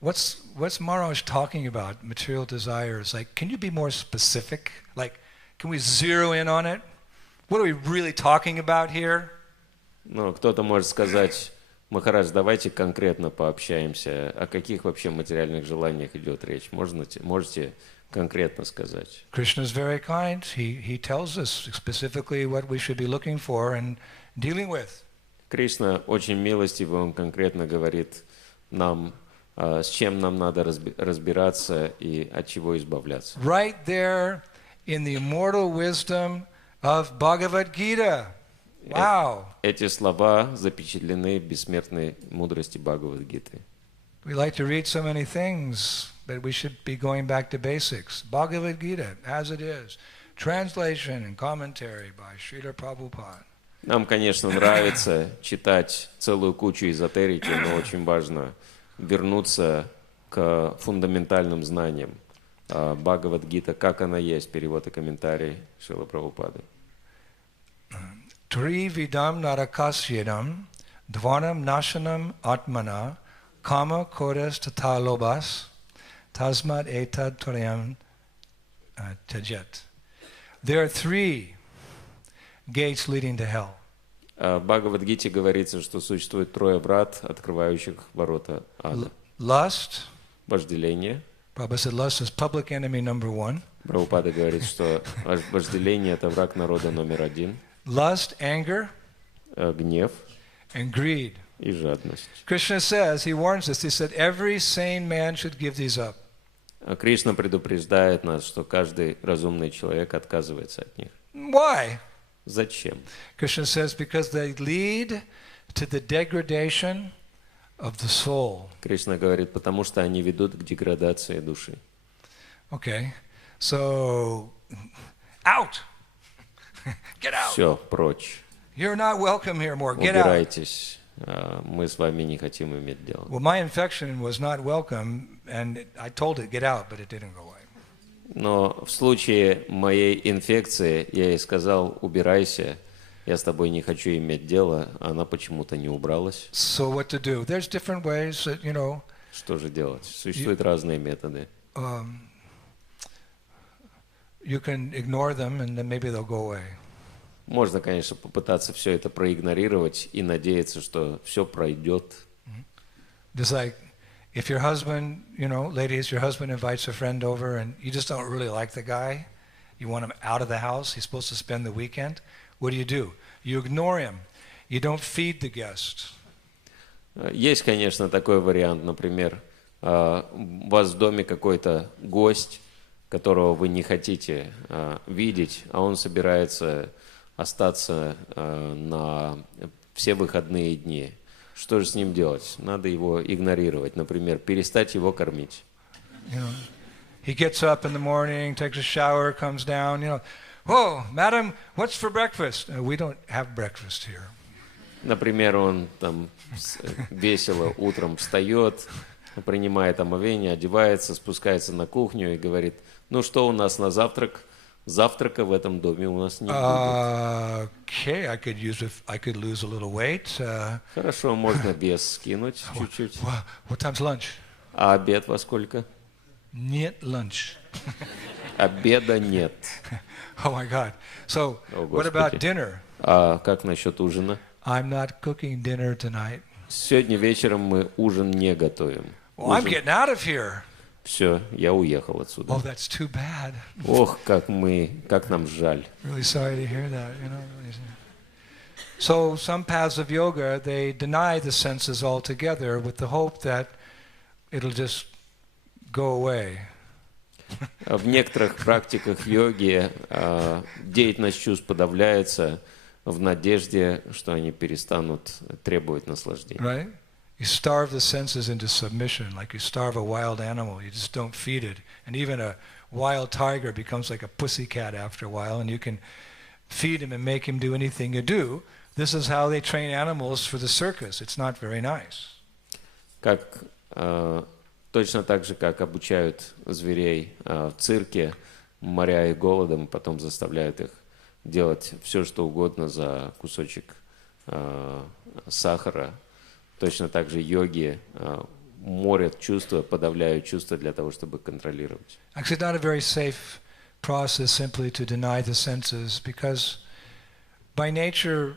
what's Maharaj talking about? Material desires. Like, can you be more specific? Like, can we zero in on it? What are we really talking about here? Ну, кто-то может сказать: Махарадж, давайте конкретно пообщаемся. О каких вообще материальных желаниях идет речь? Можете конкретно сказать? Krishna is very kind. He tells us specifically what we should be looking for and dealing with. Кришна очень милостивый, он конкретно говорит нам, с чем нам надо разбираться и от чего избавляться. Right there in the immortal wisdom of Bhagavad Gita. Wow. Эти слова запечатлены в бессмертной мудрости Бхагавад-гиты. We like to read so many things, but we should be going back to basics. Bhagavad Gita, as it is. Translation and commentary by Srila Prabhupada. Нам, конечно, нравится читать целую кучу эзотерики, но очень важно вернуться к фундаментальным знаниям. Бхагавад-гита, как она есть, перевод и комментарий Шрила Прабхупады. Tri vidam narakasyenam dvanam nashanam atmana kama kodas tatalobas tasmad etad torayam tajet. There are 3 gates leading to hell. В Бхагавад-гите говорится, что существует 3 врат, открывающих ворота ада. Lust. Вожделение. Prabhupada said lust is public enemy number 1. Прабхупада говорит, что вожделение – это враг народа номер 1. Lust, anger, Гнев and greed. и жадность. Krishna says, he warns us, he said, every sane man should give these up. Кришна предупреждает нас, что каждый разумный человек отказывается от них. Why? Зачем? Krishna says, because they lead to the degradation of the soul. Кришна говорит, потому что они ведут к деградации души. Okay, so out. Get out. Все, прочь. You're not welcome here more. Get out. Убирайтесь. мы с вами не хотим иметь дело. Well, my infection was not welcome, and I told it, get out, but it didn't go away. Но в случае моей инфекции я ей сказал, убирайся, я с тобой не хочу иметь дело, а она почему-то не убралась. So what to do? There's different ways that, you know. Что же делать? Существуют разные методы. You can ignore them, and then maybe they'll go away. Можно, конечно, попытаться все это проигнорировать и надеяться, что все пройдет. Just like if your husband, you know, ladies, your husband invites a friend over and you just don't really like the guy, you want him out of the house, he's supposed to spend the weekend, what do? You ignore him. You don't feed the guest. Есть, конечно, такой вариант, например, у вас в доме какой-то гость, которого вы не хотите видеть, а он собирается остаться на все выходные дни. Что же с ним делать? Надо его игнорировать. Например, перестать его кормить. You know, he gets up in the morning, takes a shower, comes down, you know, whoa, madam, what's for breakfast? We don't have breakfast here. Например, он там весело утром встает, принимает омовение, одевается, спускается на кухню и говорит, ну что у нас на завтрак? Завтрака в этом доме у нас не будет. Okay, I could lose a little weight. Хорошо, можно вес скинуть чуть-чуть. What time's lunch? А обед во сколько? Нет lunch. Обеда нет. Oh my God. So, what about dinner? А как насчет ужина? I'm not cooking dinner tonight. Сегодня вечером мы ужин не готовим. Well, I'm getting out of here. Все, я уехал отсюда. Oh, that's too bad. Ох, как нам жаль. Really sorry to hear that, you know. So some paths of yoga, they deny the senses altogether with the hope that it'll just go away. В некоторых практиках йоги деятельность чувств подавляется в надежде, что они перестанут требовать наслаждения. Right? You starve the senses into submission, like you starve a wild animal. You just don't feed it. And even a wild tiger becomes like a pussycat after a while, and you can feed him and make him do anything you do. This is how they train animals for the circus. It's not very nice. Точно так же, как обучают зверей в цирке, моря их голодом, потом заставляют их делать все, что угодно за кусочек сахара. Точно так же йоги морят чувства, подавляют чувства для того, чтобы контролировать. Actually, not a very safe process simply to deny the senses, because by nature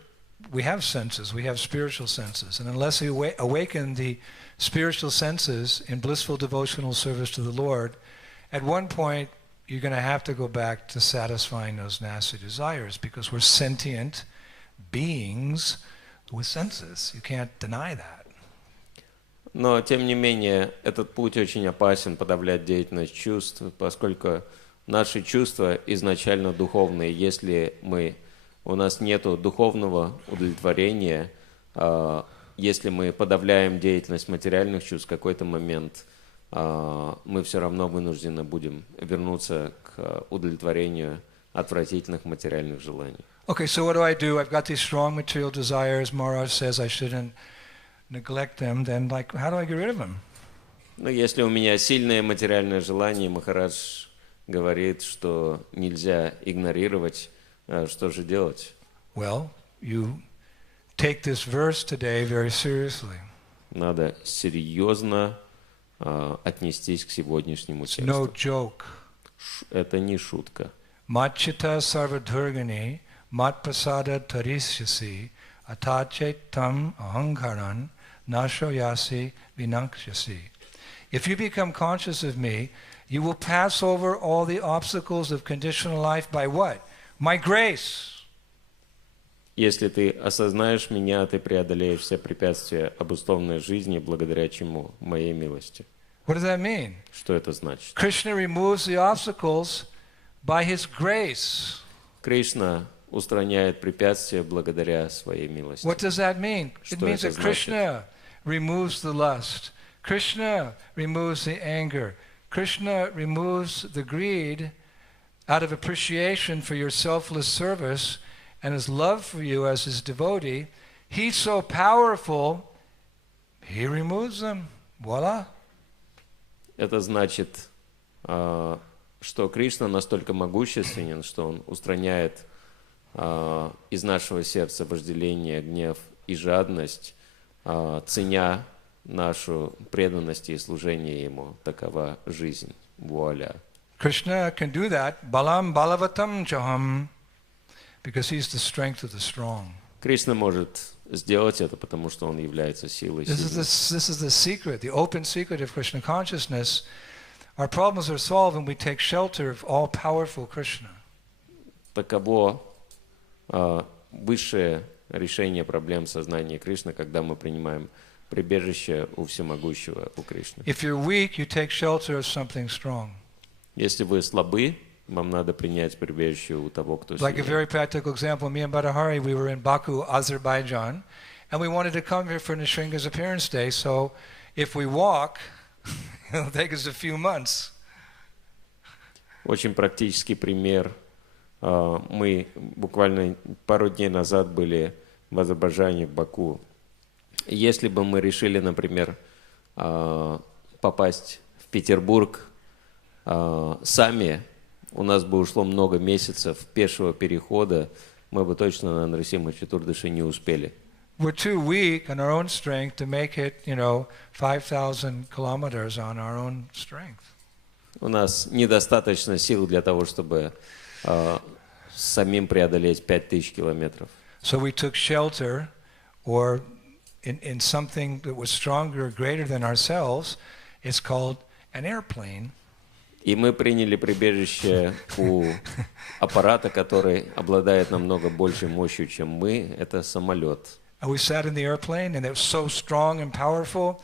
we have senses, we have spiritual senses, and unless we awaken the spiritual senses in blissful devotional service to the Lord, at one point you're going to have to go back to satisfying those nasty desires, because we're sentient beings with senses. You can't deny that. Но, тем не менее, этот путь очень опасен, подавлять деятельность чувств, поскольку наши чувства изначально духовные. Если у нас нет духовного удовлетворения, если мы подавляем деятельность материальных чувств, в какой-то момент мы все равно вынуждены будем вернуться к удовлетворению отвратительных материальных желаний. Okay, so what do? I've got these strong material desires. Maharaj says I shouldn't neglect them. Then, like, how do I get rid of them? Ну, если у меня сильное материальное желание, Махарадж говорит, что нельзя игнорировать, что же делать? Well, you take this verse today very seriously. Надо серьезно отнестись к сегоднячнему It's no тексту. joke. Это не шутка. Machita sarvadurgani mat prasada tarisyasi atachet tam ahankaran nashoyasi vinakshasi. If you become conscious of me, you will pass over all the obstacles of conditional life by what? My grace. Если ты осознаешь меня, ты преодолеешь все препятствия обусловленной жизни, благодаря чему? Моей милости. What does that mean? Что это значит? Krishna removes the obstacles by his grace. Кришна устраняет препятствия благодаря своей милости. What does that mean? It Что means это that Krishna removes the lust. Krishna removes the anger. Krishna removes the greed out of appreciation for your selfless service and his love for you as his devotee. He's so powerful, he removes them. Voila. Это значит, что Кришна настолько могущественен, что Он устраняет из нашего сердца вожделение, гнев и жадность, ценя нашу преданность и служение Ему. Такова жизнь. Вуаля. Krishna can do that. Balam balavatam jaham. Because he's the strength of the strong. Кришна может сделать это, потому что Он является силой сильных. This is the secret, the open secret of Krishna consciousness. Our problems are solved when we take shelter of all-powerful Krishna. Таково высшее решение проблем сознания Кришны, когда мы принимаем прибежище у всемогущего, у Кришны. If you're weak, you take shelter of something strong. Если вы слабы, вам надо принять прибежище у того, кто Like a very сильнее. practical example, me and Badahari, we were in Baku, Azerbaijan, and we wanted to come here for Nrsinga's appearance day, so if we walk, it'll take us a few months. Очень практический пример. Мы буквально пару дней назад были в Азербайджане, в Баку. Если бы мы решили, например, попасть в Петербург сами, у нас бы ушло много месяцев пешего перехода, мы бы точно на Нрсимха Чатурдаши не успели. We're too weak in our own strength to make it, 5,000 kilometers on our own strength. У нас недостаточно сил для того, чтобы самим преодолеть 5000 километров. So we took shelter, or in something that was stronger, greater than ourselves. It's called an airplane. И мы приняли прибежище у аппарата, который обладает намного большей мощью, чем мы. Это самолет. And we sat in the airplane, and it was so strong and powerful.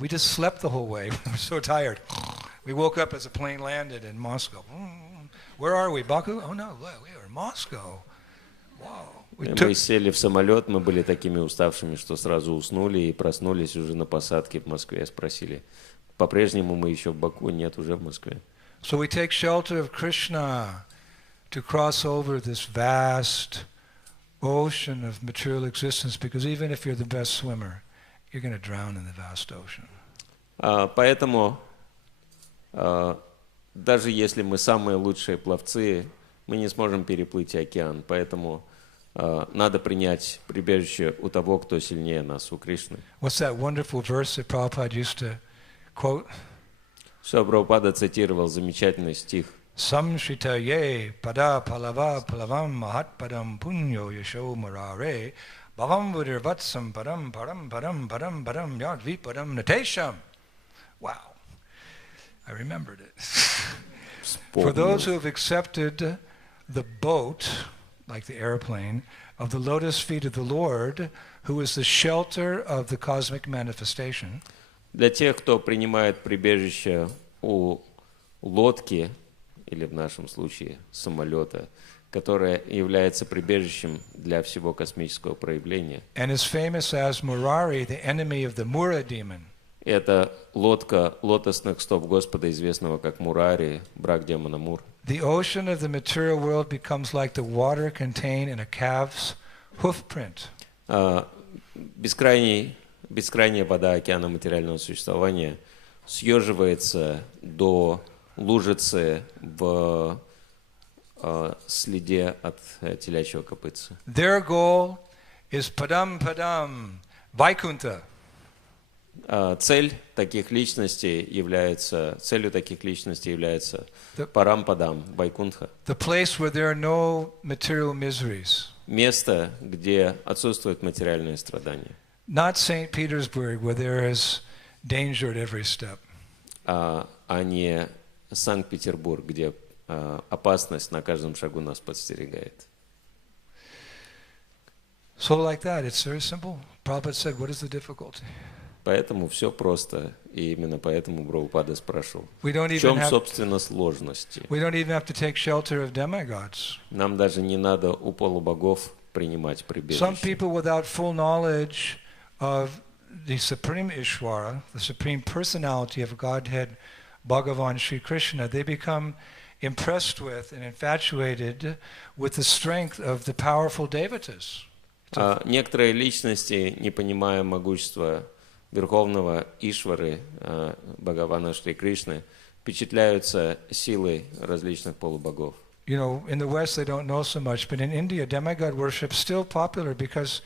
We just slept the whole way. We were so tired. We woke up as the plane landed in Moscow. Where are we, Baku? Oh no, we are in Moscow. Wow. Мы сели в самолет, мы были такими уставшими, что сразу уснули и проснулись уже на посадке в Москве. Спросили, по-прежнему мы еще в Баку? Нет, уже в Москве. So we take shelter of Krishna to cross over this vast ocean of material existence, because even if you're the best swimmer, you're going to drown in the vast ocean. Поэтому даже если мы самые лучшие пловцы, мы не сможем переплыть океан. Поэтому надо принять прибежище у того, кто сильнее нас, у Кришны. What's that wonderful verse that Prabhupada used to quote? Что Прабхупада цитировал замечательный стих. Samshritaye pada palava palavam mahatpadam punyo yasho murare bhavam vudirvatsam padam padam padam padam padam yadvipadam natesham. Wow. I remembered it. For those who have accepted the boat, like the airplane, of the lotus feet of the Lord, who is the shelter of the cosmic manifestation. Для тех, кто принимает прибежище у лодки, или в нашем случае самолета, которое является прибежищем для всего космического проявления. And is famous as Murari, the enemy of the Mura demon. Это лодка лотосных стоп Господа, известного как Мурари, враг демона Мур. The ocean of the material world becomes like the water contained in a calf's hoof print. Бескрайняя вода океана материального существования съеживается до лужицы в следе от телячьего копытца. Their goal is padam padam, Vaikuntha. Целью таких личностей является парам-падам, Вайкунтха. The place where there are no material miseries. Место, где отсутствуют материальные страдания. Not St. Petersburg, where there is danger at every step. А не Санкт-Петербург, где опасность на каждом шагу нас подстерегает. So like that, it's very simple. Prabhupada said, what is the difficulty? Поэтому все просто, и именно поэтому Прабхупада спрашивал. В чем, собственно, сложности? We don't even have to take shelter of demigods. Нам даже не надо у полубогов принимать прибежище. Some people without full knowledge of the supreme Ishvara, the supreme personality of Godhead, Bhagavan Sri Krishna, they become impressed with and infatuated with the strength of the powerful devatas. Некоторые личности, не понимая могущества Верховного Ишвары, Бхагавана Шри Кришны, впечатляются силой различных полубогов. You know, in the West they don't know so much, but in India, demigod worship is still popular because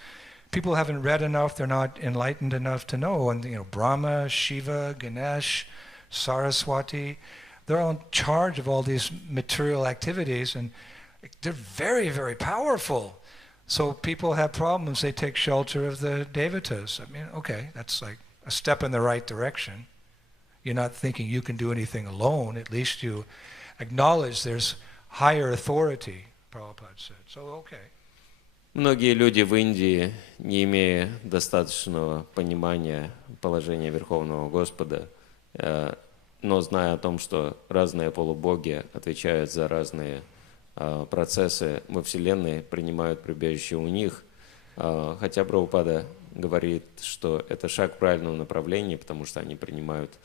people haven't read enough, they're not enlightened enough to know. And, you know, Brahma, Shiva, Ganesh, Saraswati, they're all in charge of all these material activities, and they're very, very powerful. So people have problems, they take shelter of the devatas. I mean, okay, that's like a step in the right direction. You're not thinking you can do anything alone, at least you acknowledge there's higher authority, Prabhupada said. So, okay. Многие люди в Индии, не имея достаточного понимания положения Верховного Господа, но зная о том, что разные полубоги отвечают за разные процессы во Вселенной, принимают прибежище у них, хотя Прабхупада говорит, что это шаг в правильном направлении, потому что они понимают,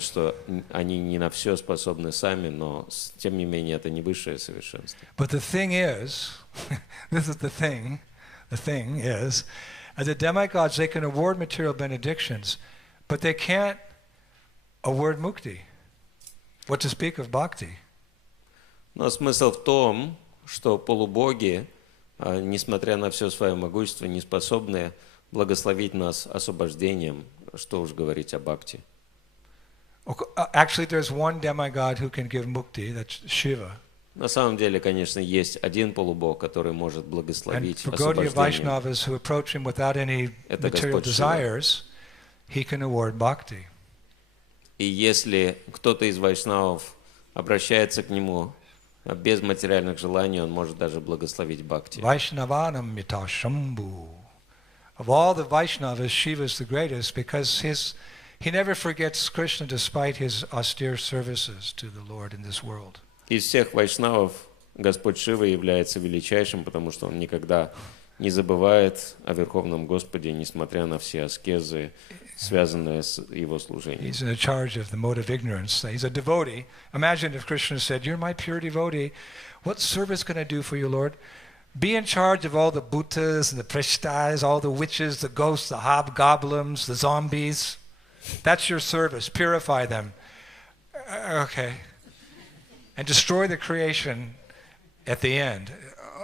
что они не на все способны сами, но тем не менее это не высшее совершенство. But the thing is, this is the thing is, as the demigods, they can award material benedictions, but they can't award mukti. What to speak of bhakti? Но смысл в том, что полубоги, несмотря на все свое могущество, не способны благословить нас освобождением, что уж говорить о бхакти. Actually, there's one demigod who can give mukti, that's Shiva. На самом деле, конечно, есть один полубог, который может благословить And for Gaudiya освобождением. Vaishnavas who approach him without any material desires, he can award bhakti. И если кто-то из вайшнавов обращается к нему без материальных желаний, он может даже благословить бхакти. Vaishnavanam mita shambhu. Of all the Vaishnavas, Shiva is the greatest because he never forgets Krishna despite his austere services to the Lord in this world. Из всех вайшнавов Господь Шива является величайшим, потому что он никогда не забывает о Верховном Господе, несмотря на все аскезы, связанные с его служением. He's in charge of the mode of ignorance. He's a devotee. Imagine if Krishna said, "You're my pure devotee. What service can I do for you, Lord? Be in charge of all the bhutas and the preshtas, all the witches, the ghosts, the hobgoblins, the zombies. That's your service. Purify them." Okay. And destroy the creation at the end.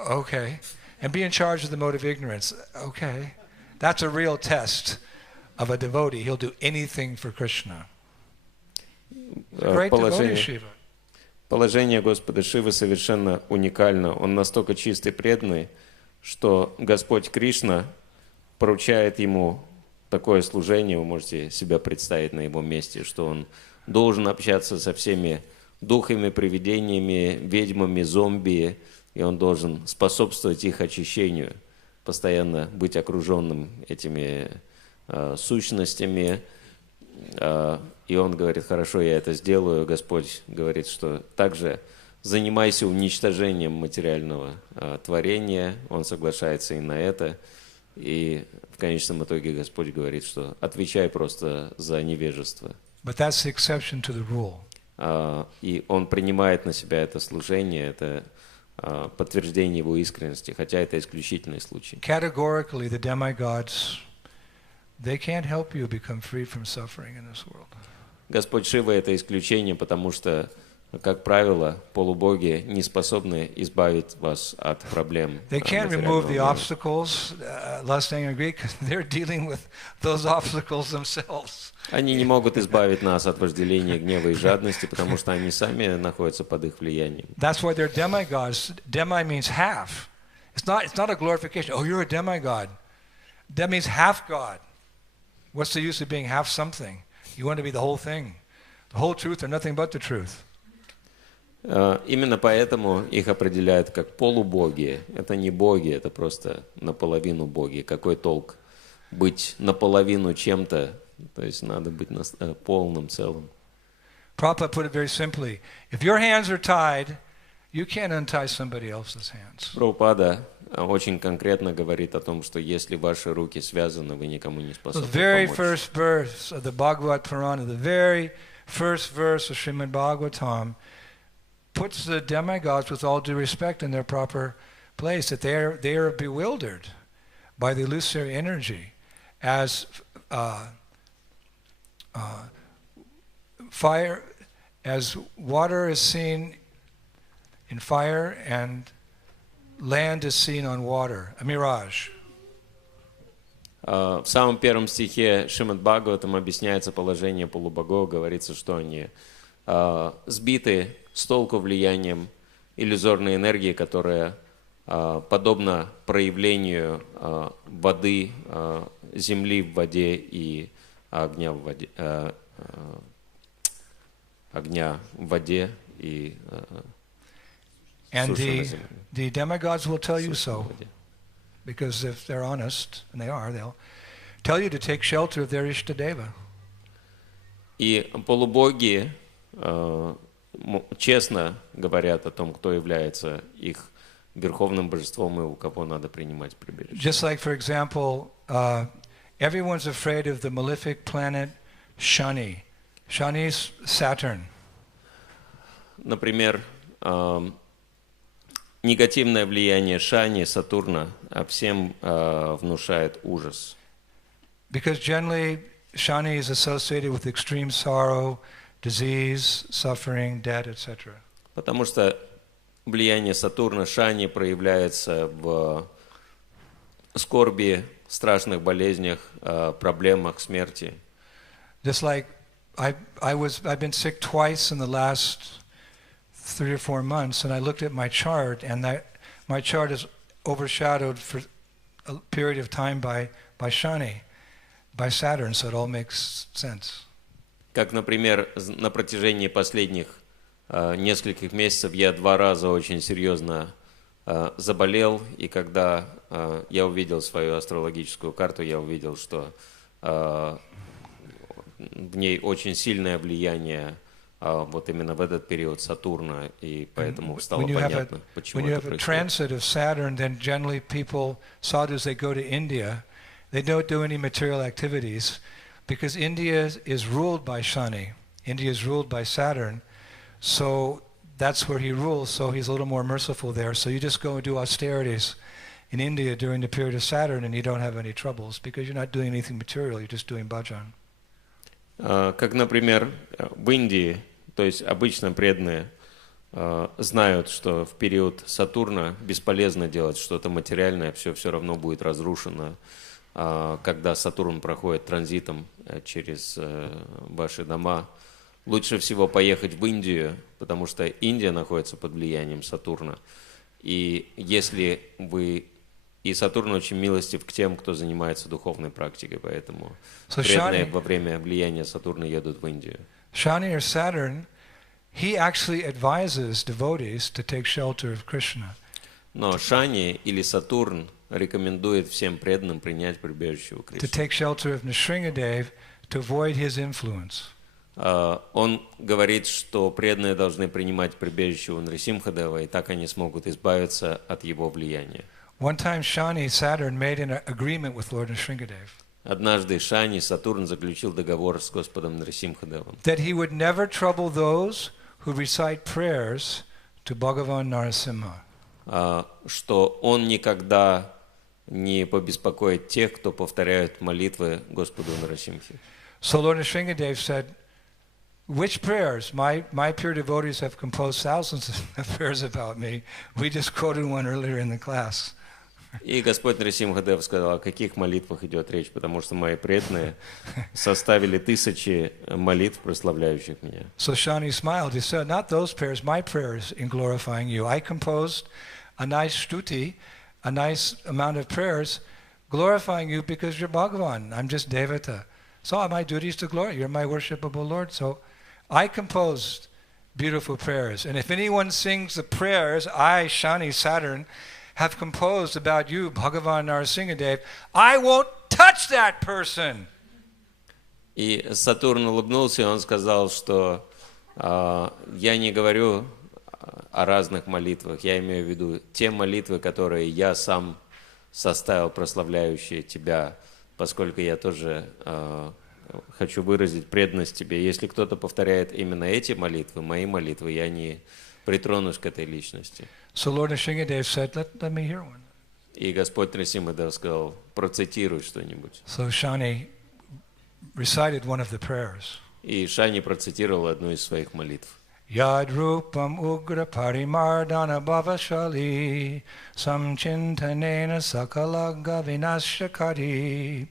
Okay. And be in charge of the mode of ignorance. Okay. That's a real test of a devotee. He'll do anything for Krishna. Great devotee, Shiva. Положение Господа Шивы совершенно уникально. Он настолько чистый и преданный, что Господь Кришна поручает ему такое служение, вы можете себя представить на его месте, что он должен общаться со всеми духами, привидениями, ведьмами, зомби, и он должен способствовать их очищению, постоянно быть окруженным этими сущностями. И он говорит: хорошо, я это сделаю. Господь говорит, что также занимайся уничтожением материального творения. Он соглашается и на это. И в конечном итоге Господь говорит, что отвечай просто за невежество. But that's the exception to the rule. И он принимает на себя это служение, это подтверждение его искренности, хотя это исключительный случай. Categorically, the demigods, they can't help you become free from suffering in this world. Господь Шива — это исключение, потому что, как правило, полубоги не способны избавить вас от проблем. They can't remove the obstacles, lust, anger, greed, because they're dealing with those obstacles themselves. Они не могут избавить нас от вожделения, гнева и жадности, потому что они сами находятся под их влиянием. That's why they're demigods. Demi means half. It's not a glorification. Oh, you're a demigod. That means half God. What's the use of being half something? You want to be the whole thing, the whole truth or nothing but the truth. Именно поэтому их определяют как полубоги. Это не боги, это просто наполовину боги. Какой толк быть наполовину чем-то? То есть надо быть полным, целым. Prabhupada put it very simply. If your hands are tied, you can't untie somebody else's hands. Прабхупада очень конкретно говорит о том, что если ваши руки связаны, вы никому не способны The very помочь. first verse of the Bhagavad Purana, the very first verse of Srimad Bhagavatam, puts the demigods, with all due respect, in their proper place that they are bewildered by the illusory energy as fire, as water is seen in fire and land is seen on water, a mirage. В самом первом стихе Шримад Бхагаватам объясняется положение полубогов, говорится, что они сбиты с толку влиянием иллюзорной энергии, которая подобна проявлению воды, земли в воде и огня в воде, и And суши на земле. the demigods will tell you so, because if they're honest, and they are, they'll tell you to take shelter of their Ishtadeva. И полубоги честно говорят о том, кто является их верховным божеством и у кого надо принимать прибежище. Just like, for example, everyone's afraid of the malefic planet Shani. Shani's Saturn. Например, негативное влияние Шани, Сатурна, всем внушает ужас. Because generally Shani is associated with extreme sorrow, disease, suffering, death, etc. Потому что влияние Сатурна, Шани проявляется в скорби, страшных болезнях, проблемах, смерти. Just like I've been sick twice in the last 3 or 4 months, and I looked at my chart, and my chart is overshadowed for a period of time by Shani, by Saturn, so it all makes sense. Как, например, на протяжении последних нескольких месяцев я 2 раза очень серьезно заболел, и когда я увидел свою астрологическую карту, я увидел, что в ней очень сильное влияние вот именно в этот период Сатурна, и поэтому стало понятно, почему это происходит. When you have a transit of Saturn, then generally people, sadhus, they go to India, they don't do any material activities, because India is ruled by Shani, India is ruled by Saturn, so that's where he rules, so he's a little more merciful there. So you just go and do austerities in India during the period of Saturn, and you don't have any troubles, because you're not doing anything material, you're just doing bhajan. Как, например, в Индии, то есть обычно преданные знают, что в период Сатурна бесполезно делать что-то материальное, все равно будет разрушено, когда Сатурн проходит транзитом через ваши дома. Лучше всего поехать в Индию, потому что Индия находится под влиянием Сатурна. И если вы... И Сатурн очень милостив к тем, кто занимается духовной практикой, поэтому преданные во время влияния Сатурна едут в Индию. Shani or Saturn, he actually advises devotees to take shelter of Krishna. Но Шани или Сатурн рекомендует всем преданным принять прибежище у Кришны. To take shelter of Nrsimhadev to avoid his influence. Он говорит, что преданные должны принимать прибежище у Нрисимхадева, и так они смогут избавиться от его влияния. One time Shani, Saturn made an agreement with Lord Nrsimhadev. Однажды Шани, Сатурн заключил договор с Господом Нрисимхадевом. That he would never trouble those who recite prayers to Bhagavan Narasimha. Что он никогда не побеспокоит тех, кто повторяет молитвы Господу Нарасимхе. So Lord Nrsimhadev said, which prayers? My pure devotees have composed thousands of prayers about me. We just quoted one earlier in the class. И Господь Нрисимхадев сказал, о каких молитвах идет речь, потому что мои преданные составили 1000 молитв, прославляющих меня. So Shani smiled. He said, not those prayers, my prayers in glorifying you. I composed a nice shtuti, a nice amount of prayers, glorifying you because you're Bhagavan. I'm just Devata. So my duty is to glory. You're my worshipable Lord. So I composed beautiful prayers. And if anyone sings the prayers, I, Shani, Saturn, have composed about you, Bhagavan Narasimhadev, I won't touch that person. И Сатурн улыбнулся, и он сказал, что я не говорю о разных молитвах, я имею в виду те молитвы, которые я сам составил, прославляющие тебя, поскольку я тоже хочу выразить преданность тебе. Если кто-то повторяет именно эти молитвы, мои молитвы, я не притронусь к этой личности. So Lord Nrsimhadev said, let me hear one. И Господь Нрсимхадев сказал, процитируй что-нибудь. So Shani recited one of the prayers. И Шани процитировал одну из своих молитв. Yad rupam ugra parimardana bhavashali samchintanena sakalaga vinashakari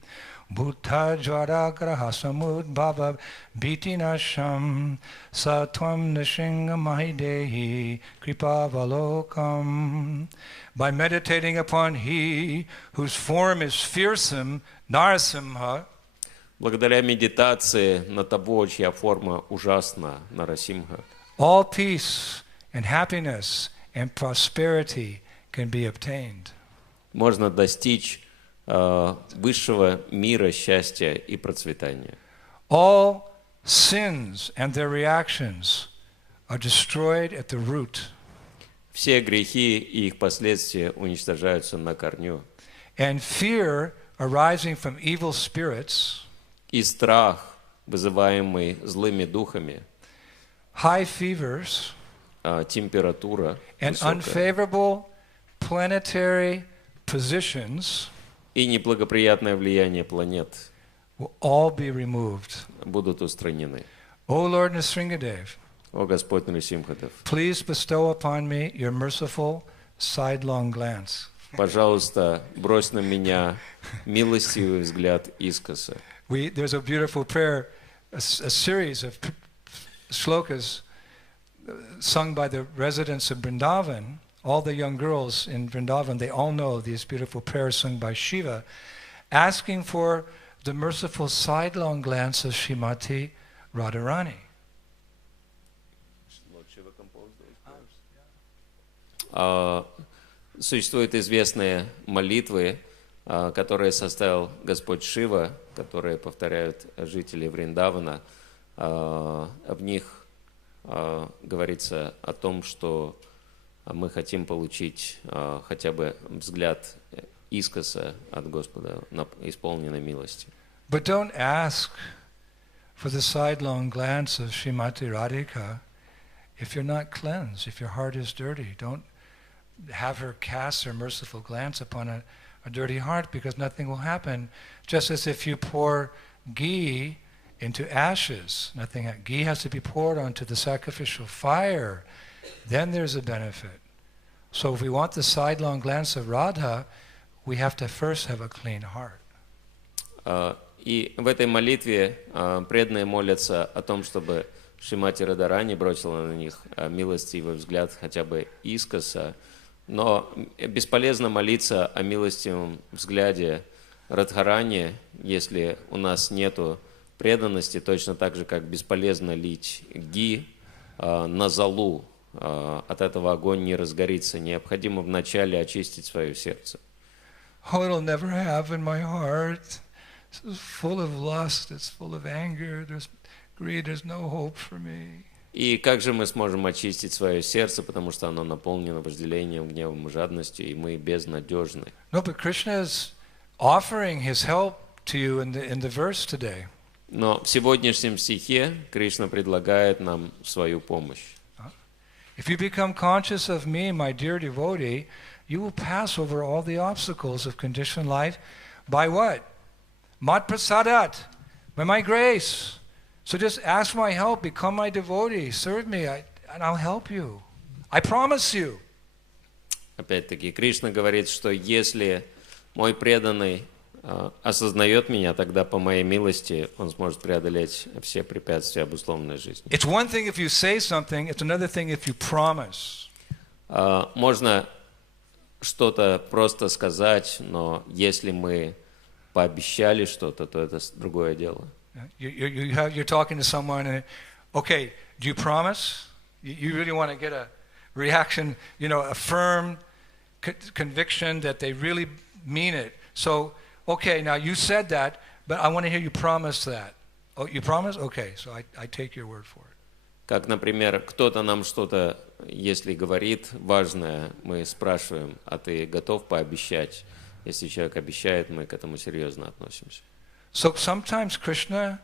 bhuta jvara graha samudbhava bhitinasham satvam nishinga mahidehi kripavalokam. By meditating upon He whose form is fearsome, Narasimha, Благодаря медитации на того, чья форма ужасна, Нарасимха, all peace and happiness and prosperity can be obtained. можно достичь высшего мира, счастья и процветания. All sins and their reactions are destroyed at the root. Все грехи и их последствия уничтожаются на корню. And fear arising from evil spirits, И страх, вызываемый злыми духами, high fevers, температура and высокая, unfavorable planetary positions и неблагоприятное влияние планет will all be removed. будут устранены. O Lord Nrsimhadev, О Господь Нрсимхадев, please bestow upon me your merciful sidelong glance. пожалуйста, брось на меня милостивый взгляд искоса. There's a beautiful prayer, a series of shlokas sung by the residents of Vrindavan. All the young girls in Vrindavan, they all know these beautiful prayers sung by Shiva, asking for the merciful sidelong glance of Srimati Radharani. Существуют известные молитвы, которые составил Господь Шива, которые повторяют жители Вриндавана. В них говорится о том, что мы хотим получить хотя бы взгляд искоса от Господа, исполненной милости. But don't ask for the sidelong glance of Srimati Radhika if you're not cleansed, if your heart is dirty. Don't have her cast her merciful glance upon a dirty heart, because nothing will happen. Just as if you pour ghee into ashes, ghee has to be poured onto the sacrificial fire, then there's a benefit. So if we want the sidelong glance of Radha, we have to first have a clean heart. И в этой молитве преданные молятся о том, чтобы Шримати Радхарани бросила на них милостивый взгляд хотя бы искоса, но бесполезно молиться о милостивом взгляде Радхарани, если у нас нету преданности, точно так же, как бесполезно лить ги на золу. От этого огонь не разгорится. Необходимо вначале очистить свое сердце. Oh, it'll never have in my heart. It's full of lust, it's full of anger, there's greed, there's no hope for me. И как же мы сможем очистить свое сердце, потому что оно наполнено вожделением, гневом и жадностью, и мы безнадежны. No, but Krishna is offering his help to you in the verse today. Но в сегодняшнем стихе Кришна предлагает нам свою помощь. If you become conscious of me, my dear devotee, you will pass over all the obstacles of conditioned life by what? Mat prasadat, by my grace. So just ask my help, become my devotee, serve me, and I'll help you. I promise you. Опять-таки, Кришна говорит, что если мой преданный осознает меня, тогда по моей милости он сможет преодолеть все препятствия обусловленной жизни. It's one thing if you say something, it's another thing if you promise. Можно что-то просто сказать, но если мы пообещали что-то, то это другое дело. You're talking to someone and, okay, do you promise? You really want to get a reaction, a firm conviction that they really mean it. So, okay, now you said that, but I want to hear you promise that. Oh, you promise? Okay, so I take your word for it. Как, например, кто-то нам что-то, если говорит важное, мы спрашиваем, а ты готов пообещать? Если человек обещает, мы к этому серьезно относимся. So sometimes Krishna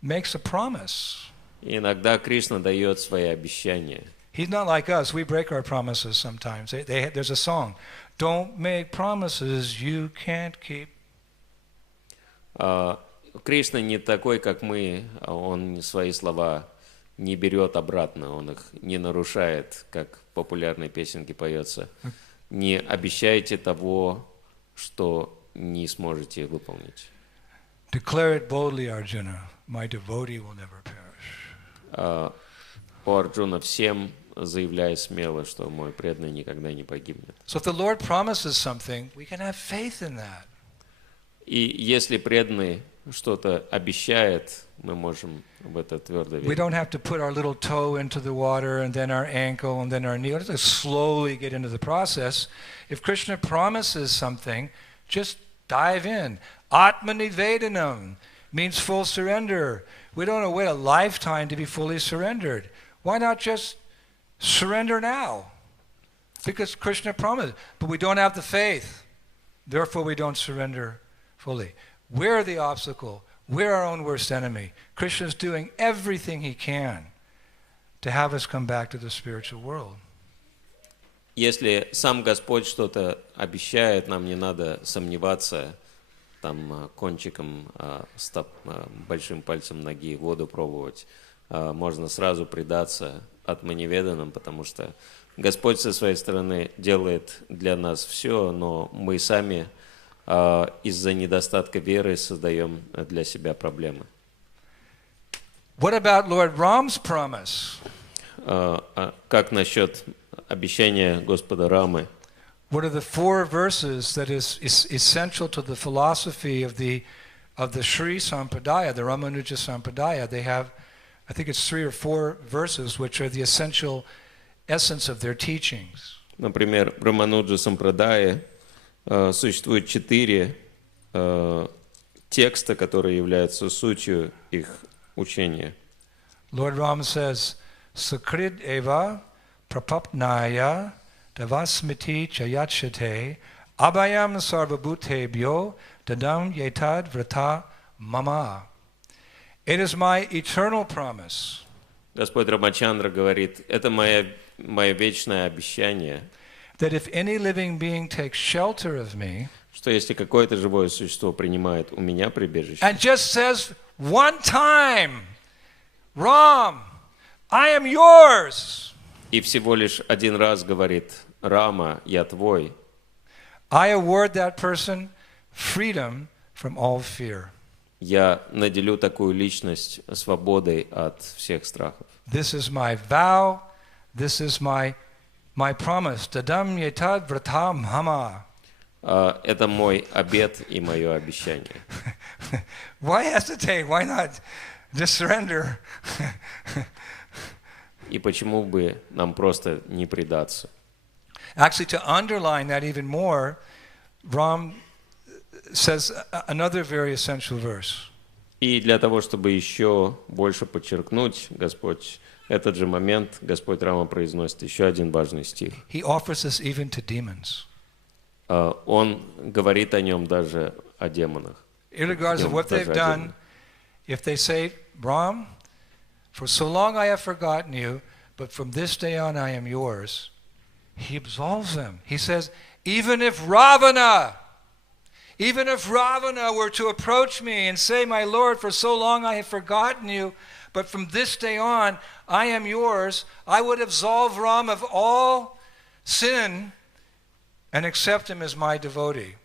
makes a promise. И иногда Кришна дает свои обещания. He's not like us. We break our promises sometimes. There's a song, "Don't make promises you can't keep." Кришна не такой, как мы. Он свои слова не берет обратно, он их не нарушает, как в популярной песенке поется. Не обещайте того, что не сможете выполнить. Declare it boldly, Arjuna. My devotee will never perish. У Арджуна всем заявляя смело, что мой преданный никогда не погибнет. So if the Lord promises something, we can have faith in that. И если преданный что-то обещает, мы можем в это твердо We верить. don't have to put our little toe into the water and then our ankle and then our knee. We have to slowly get into the process. If Krishna promises something, just dive in. Atmanivedanam means full surrender. We don't have to wait a lifetime to be fully surrendered. Why not just surrender now? Because Krishna promised. But we don't have the faith. Therefore we don't surrender fully. We're the obstacle. We're our own worst enemy. Krishna's doing everything he can to have us come back to the spiritual world. Если сам Господь что-то обещает, нам не надо сомневаться, там кончиком большим пальцем ноги воду пробовать. Можно сразу предаться атманиведанам, потому что Господь со своей стороны делает для нас все, но мы сами из-за недостатка веры создаем для себя проблемы. What about Lord Ram's promise? Как насчет обещания Господа Рамы? What are the 4 verses that is essential to the philosophy of the Sri Sampradaya, the Ramanuja Sampradaya? They have, I think it's 3 or 4 verses which are the essential essence of their teachings. Например, в Рамануджа Сампрадае существует 4 текста, которые являются сутью их учения. Lord Ram says, Sakrid eva prapapnaya davasmiti chayachate abhayam sarvabhutebhyo dadam yetad vrata mama. It is my eternal promise. Господь Рамачандра говорит, это мое вечное обещание, That if any living being takes shelter of me, что если какое-то живое существо принимает у меня прибежище, and just says one time, Ram, I am yours, и всего лишь один раз говорит, Рама, я твой, I award that person freedom from all fear. я наделю такую личность свободой от всех страхов. This is my vow, this is my promise. Dadam yetad vrata mama. Это мой обет и мое обещание. Why hesitate? Why not just surrender? И почему бы нам просто не предаться? Actually, to underline that even more, Ram says another very essential verse. И для того, чтобы еще больше подчеркнуть, Господь, этот же момент, Господь Рама произносит еще один важный стих. He offers this even to demons. Он говорит о нем даже о демонах. Irregardless of what they've done, if they say, Ram, for so long I have forgotten you, but from this day on I am yours, he absolves them. He says, even if Ravana were to approach me and say, my Lord, for so long I have forgotten you, but from this day on I am yours, I would absolve Ram of all sin and accept him as my devotee.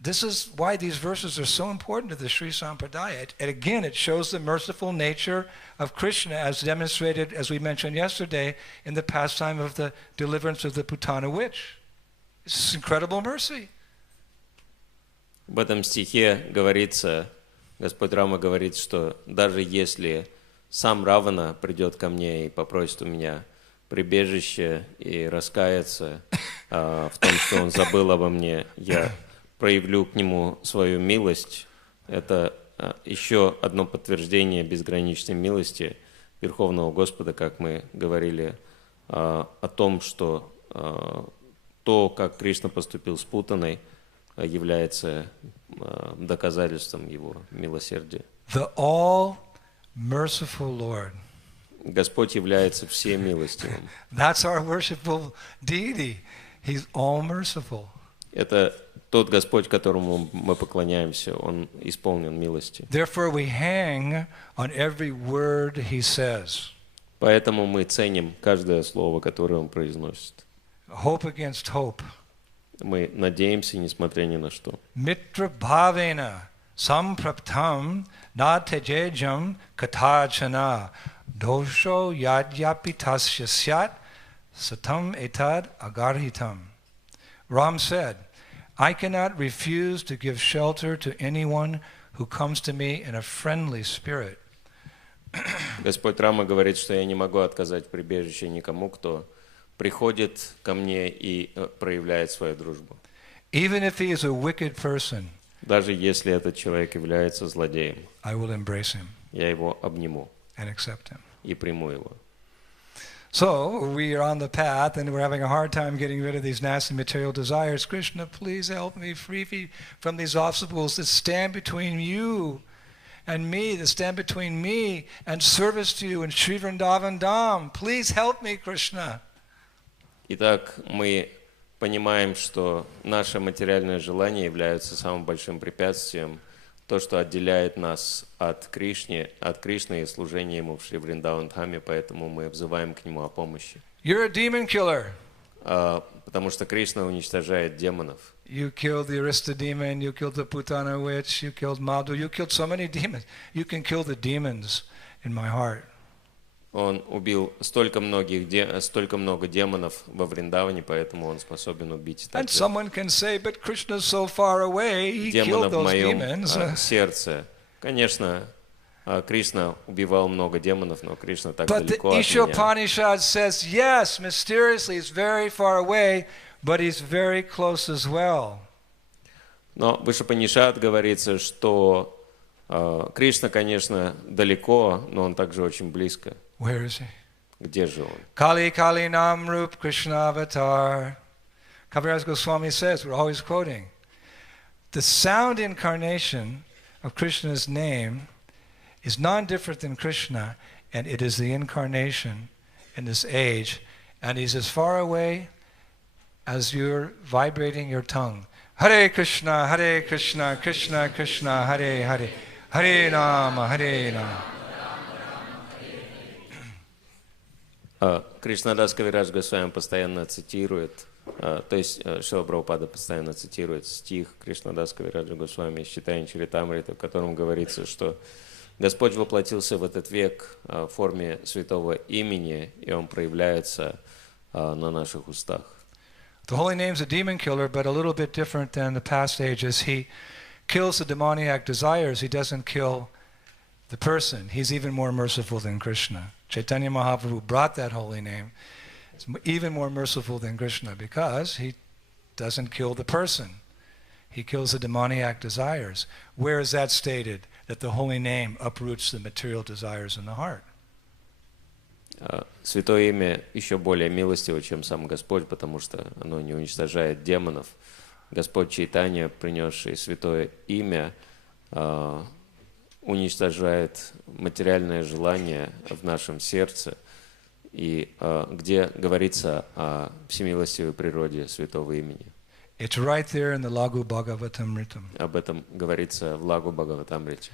This is why these verses are so important to the Sri Sampradaya. And again, it shows the merciful nature of Krishna as demonstrated, as we mentioned yesterday, in the pastime of the deliverance of the Putana witch. It's incredible mercy. В этом стихе говорится, Господь Рама говорит, что даже если сам Равана придет ко мне и попросит у меня прибежище и раскаяться в том, что он забыл обо мне, я проявлю к нему свою милость. Это еще одно подтверждение безграничной милости Верховного Господа, как мы говорили о том, что то, как Кришна поступил с Путаной, является доказательством его милосердия. The all-merciful Lord. Господь является всемилостивым. That's our worshipful deity. He's all merciful. Это тот Господь, которому мы поклоняемся, Он исполнен милостью. Therefore we hang on every word he says. Поэтому мы ценим каждое слово, которое Он произносит. Hope against hope. Мы надеемся, несмотря ни на что. Mitra bhavena sampraptam na tejejam katachana dosho yadyapi tasya syat satam etad agarhitam. Ram said, I cannot refuse to give shelter to anyone who comes to me in a friendly spirit. Господь Рама говорит, что я не могу отказать прибежище никому, кто приходит ко мне и проявляет свою дружбу. Even if he is a wicked person, Даже если этот человек является злодеем, I will embrace him я его обниму and accept him. и приму его. So we are on the path and we're having a hard time getting rid of these nasty material desires. Krishna, please help me free from these obstacles that stand between you and me, that stand between me and service to you in Sri Vrindavan Dham. Please help me, Krishna. Итак, мы понимаем, что наше материальное желание является самым большим препятствием, то, что отделяет нас от Кришны и служения Ему в Шри Вриндаван Дхаме, поэтому мы взываем к Нему о помощи. You're a demon killer. Потому что Кришна уничтожает демонов. You killed the Arista demon, you killed the Putana witch, you killed Madhu, you killed so many demons. You can kill the demons in my heart. Он убил столько много демонов во Вриндаване, поэтому он способен убить And someone can say, but Krishna's so far away, he killed демонов в those моем demons. сердце. Конечно, Кришна убивал много демонов, но Кришна так But the далеко от Isha меня. Upanishad says, yes, mysteriously he's very far away, but he's very close as well. Но в Ишупанишад говорится, что Кришна, конечно, далеко, но он также очень близко. Where is he? Где же он? Kali Kali Nam Rup Krishna Avatar. Kaviraj Goswami says, we're always quoting, the sound incarnation of Krishna's name is non-different than Krishna, and it is the incarnation in this age, and he's as far away as you're vibrating your tongue. Hare Krishna, Krishna Krishna, Hare Hare, Hare Rama, Hare Rama. Кришнадас Кавирадж Госвами постоянно цитирует, то есть Шрила Прабхупада постоянно цитирует стих Кришнадас Кавираджа Госвами из Читания Чаритамриты, в котором говорится, что Господь воплотился в этот век в форме святого имени, и Он проявляется на наших устах. The holy name's a demon killer, but a little bit different than the past ages. He kills the demoniac desires. He doesn't kill the person. He's even more merciful than Krishna. Chaitanya Mahaprabhu brought that holy name. It's even more merciful than Krishna because he doesn't kill the person. He kills the demoniac desires. Where is that stated? That the holy name uproots the material desires in the heart. Святое имя еще более милостиво, чем сам Господь, потому что оно не уничтожает демонов. Господь Чайтанья, принесший святое имя, уничтожает материальное желание в нашем сердце, и где говорится о всемилостивой природе святого имени. It's right there in the Lagu Bhagavatamritam. Об этом говорится в Лагу Бхагаватамрите.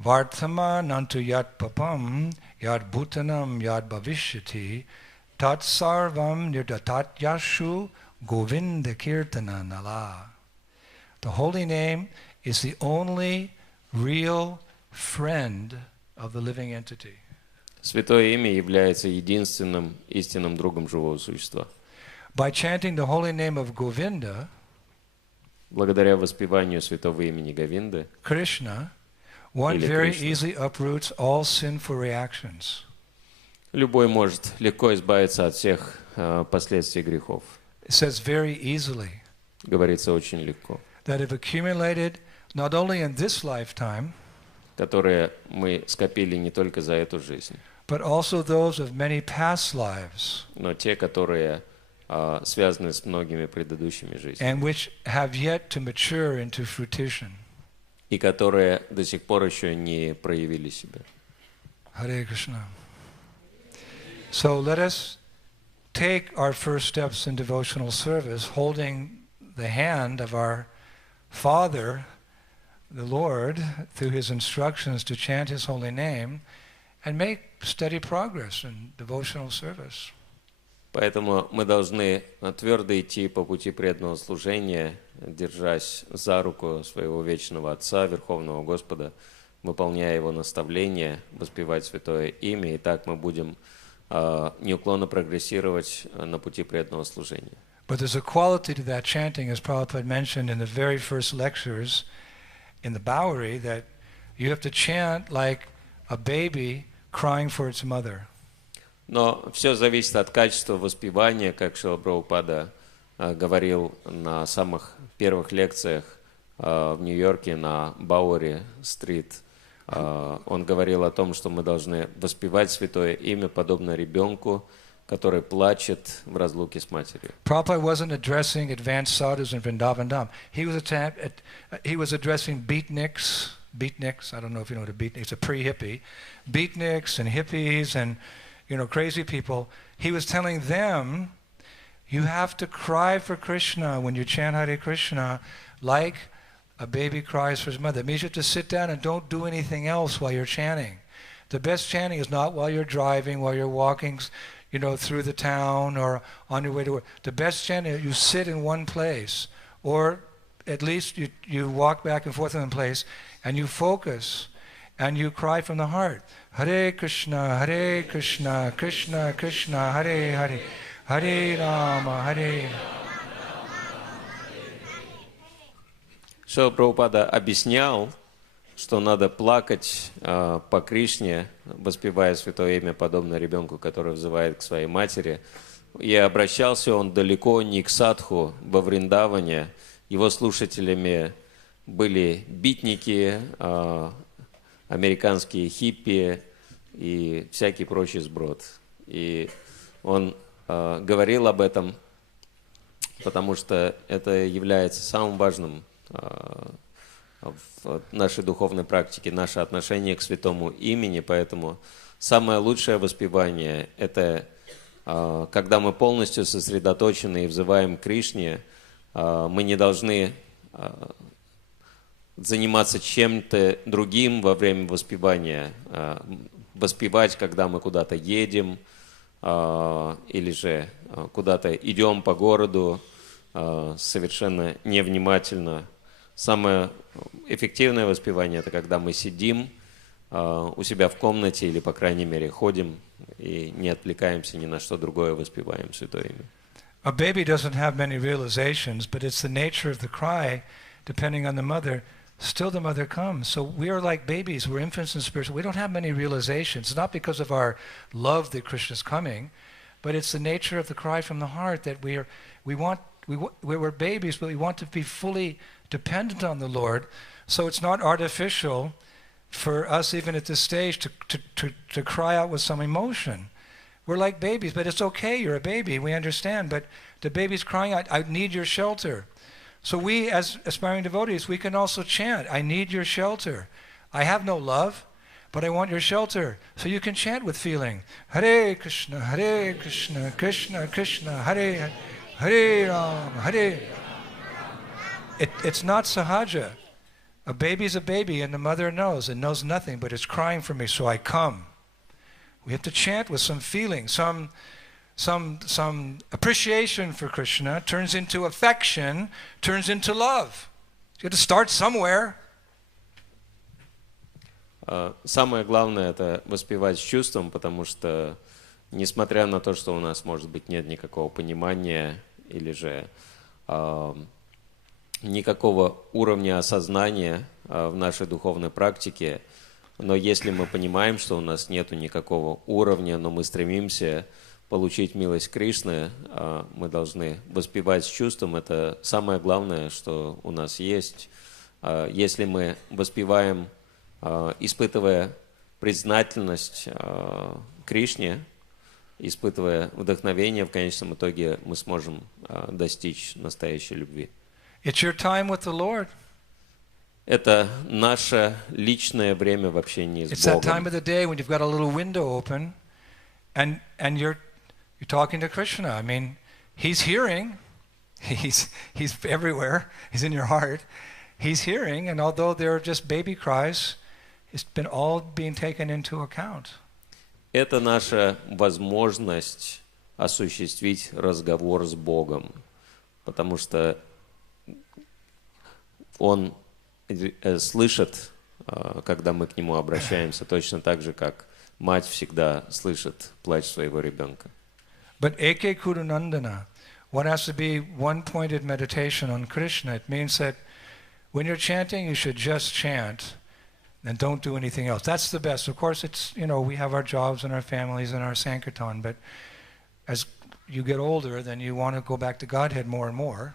Vartama nantu yat papam yad bhutanam yad bhavishyati tat sarvam nirdatat yashu govinda kirtana nala. The holy name is the only real friend of the living entity. Святое имя является единственным истинным другом живого существа. By chanting the holy name of Govinda, благодаря воспеванию святого имени Говинды, Krishna, one very easily uproots all sinful reactions. Любой может легко избавиться от всех последствий грехов. It says very easily. Говорится очень легко. That have accumulated not only in this lifetime, которые мы скопили не только за эту жизнь, but also those of many past lives, но те, которые связаны с многими предыдущими жизнями, and which have yet to mature into fruition. И которые до сих пор еще не проявили себя. Hare Krishna. So let us take our first steps in devotional service, holding the hand of our Father, the Lord, through His instructions to chant His holy name, and make steady progress in devotional service. Поэтому мы должны твердо идти по пути преданного служения, держась за руку своего вечного Отца, Верховного Господа, выполняя Его наставления, воспевать Святое Имя, и так мы будем неуклонно прогрессировать на пути преданного служения. But there's a quality to that chanting, as Prabhupada mentioned in the very first lectures in the Bowery, that you have to chant like a baby crying for its mother. Но все зависит от качества воспевания, как Шрила Прабхупада говорил на самых первых лекциях в Нью-Йорке на Бауэри-стрит. Он говорил о том, что мы должны воспевать Святое Имя, подобно ребенку, который плачет в разлуке с матерью. Prabhupada wasn't addressing advanced sadhus in Vrindavan Dham. He was addressing beatniks. Beatniks, I don't know if you know what a beatnik is, a pre-hippie. Beatniks and hippies and crazy people. He was telling them, you have to cry for Krishna when you chant Hare Krishna like a baby cries for his mother. It means you have to sit down and don't do anything else while you're chanting. The best chanting is not while you're driving, while you're walking, through the town or on your way to work. The best chanting is you sit in one place, or at least you walk back and forth in one place, and you focus, and you cry from the heart. Hare Krishna, Krishna Krishna, Hare Hare, Hare Rama, Hare. Шрила Прабхупада объяснял, что надо плакать по Кришне, воспевая Святое Имя, подобно ребенку, который взывает к своей матери. И обращался он далеко не к садху во Вриндаване. Его слушателями были битники, американские хиппи и всякий прочий сброд. И он говорил об этом, потому что это является самым важным в нашей духовной практике, наше отношение к святому имени. Поэтому самое лучшее воспевание – это когда мы полностью сосредоточены и взываем к Кришне. Мы не должны заниматься чем-то другим во время воспевания. Воспевать, когда мы куда-то едем или же куда-то идем по городу, совершенно невнимательно. Самое эффективное воспевание – это когда мы сидим у себя в комнате или, по крайней мере, ходим и не отвлекаемся ни на что другое, воспеваем Святое Имя. A baby doesn't have many realizations, but it's the nature of the cry, depending on the mother. Still the mother comes. So we are like babies. We're infants in spirit. We don't have many realizations. It's not because of our love that Krishna is coming, but it's the nature of the cry from the heart that we're babies, but we want to be fully dependent on the Lord. So it's not artificial for us, even at this stage, to cry out with some emotion. We're like babies, but it's okay. You're a baby. We understand. But the baby's crying out, I need your shelter. So we, as aspiring devotees, we can also chant, I need your shelter. I have no love, but I want your shelter. So you can chant with feeling. Hare Krishna, Krishna Krishna, Hare Hare, Hare Rama, Hare. It's not sahaja. A baby's a baby, and the mother knows nothing, but it's crying for me, so I come. We have to chant with some feeling, some appreciation for Krishna turns into affection, turns into love. You have to start somewhere. Самое главное – это воспевать с чувством, потому что, несмотря на то, что у нас, может быть, нет никакого понимания или же никакого уровня осознания в нашей духовной практике, но если мы понимаем, что у нас нет никакого уровня, но мы стремимся получить милость Кришны, мы должны воспевать с чувством. Это самое главное, что у нас есть. Если мы воспеваем, испытывая признательность Кришне, испытывая вдохновение, в конечном итоге мы сможем достичь настоящей любви. It's your time with the Lord. Это наше личное время в общении с It's that time Богом. of the day when you've got a little window open And you're talking to Krishna. I mean, he's hearing. He's everywhere. He's in your heart. He's hearing, and although they're just baby cries, it's been all being taken into account. Это наша возможность осуществить разговор с Богом, потому что Он слышит, когда мы к Нему обращаемся, точно так же, как мать всегда слышит плач своего ребенка. But eke kurunandana, one has to be one-pointed meditation on Krishna. It means that when you're chanting, you should just chant and don't do anything else. That's the best. Of course, it's, we have our jobs and our families and our sankirtan, but as you get older, then you want to go back to Godhead more and more,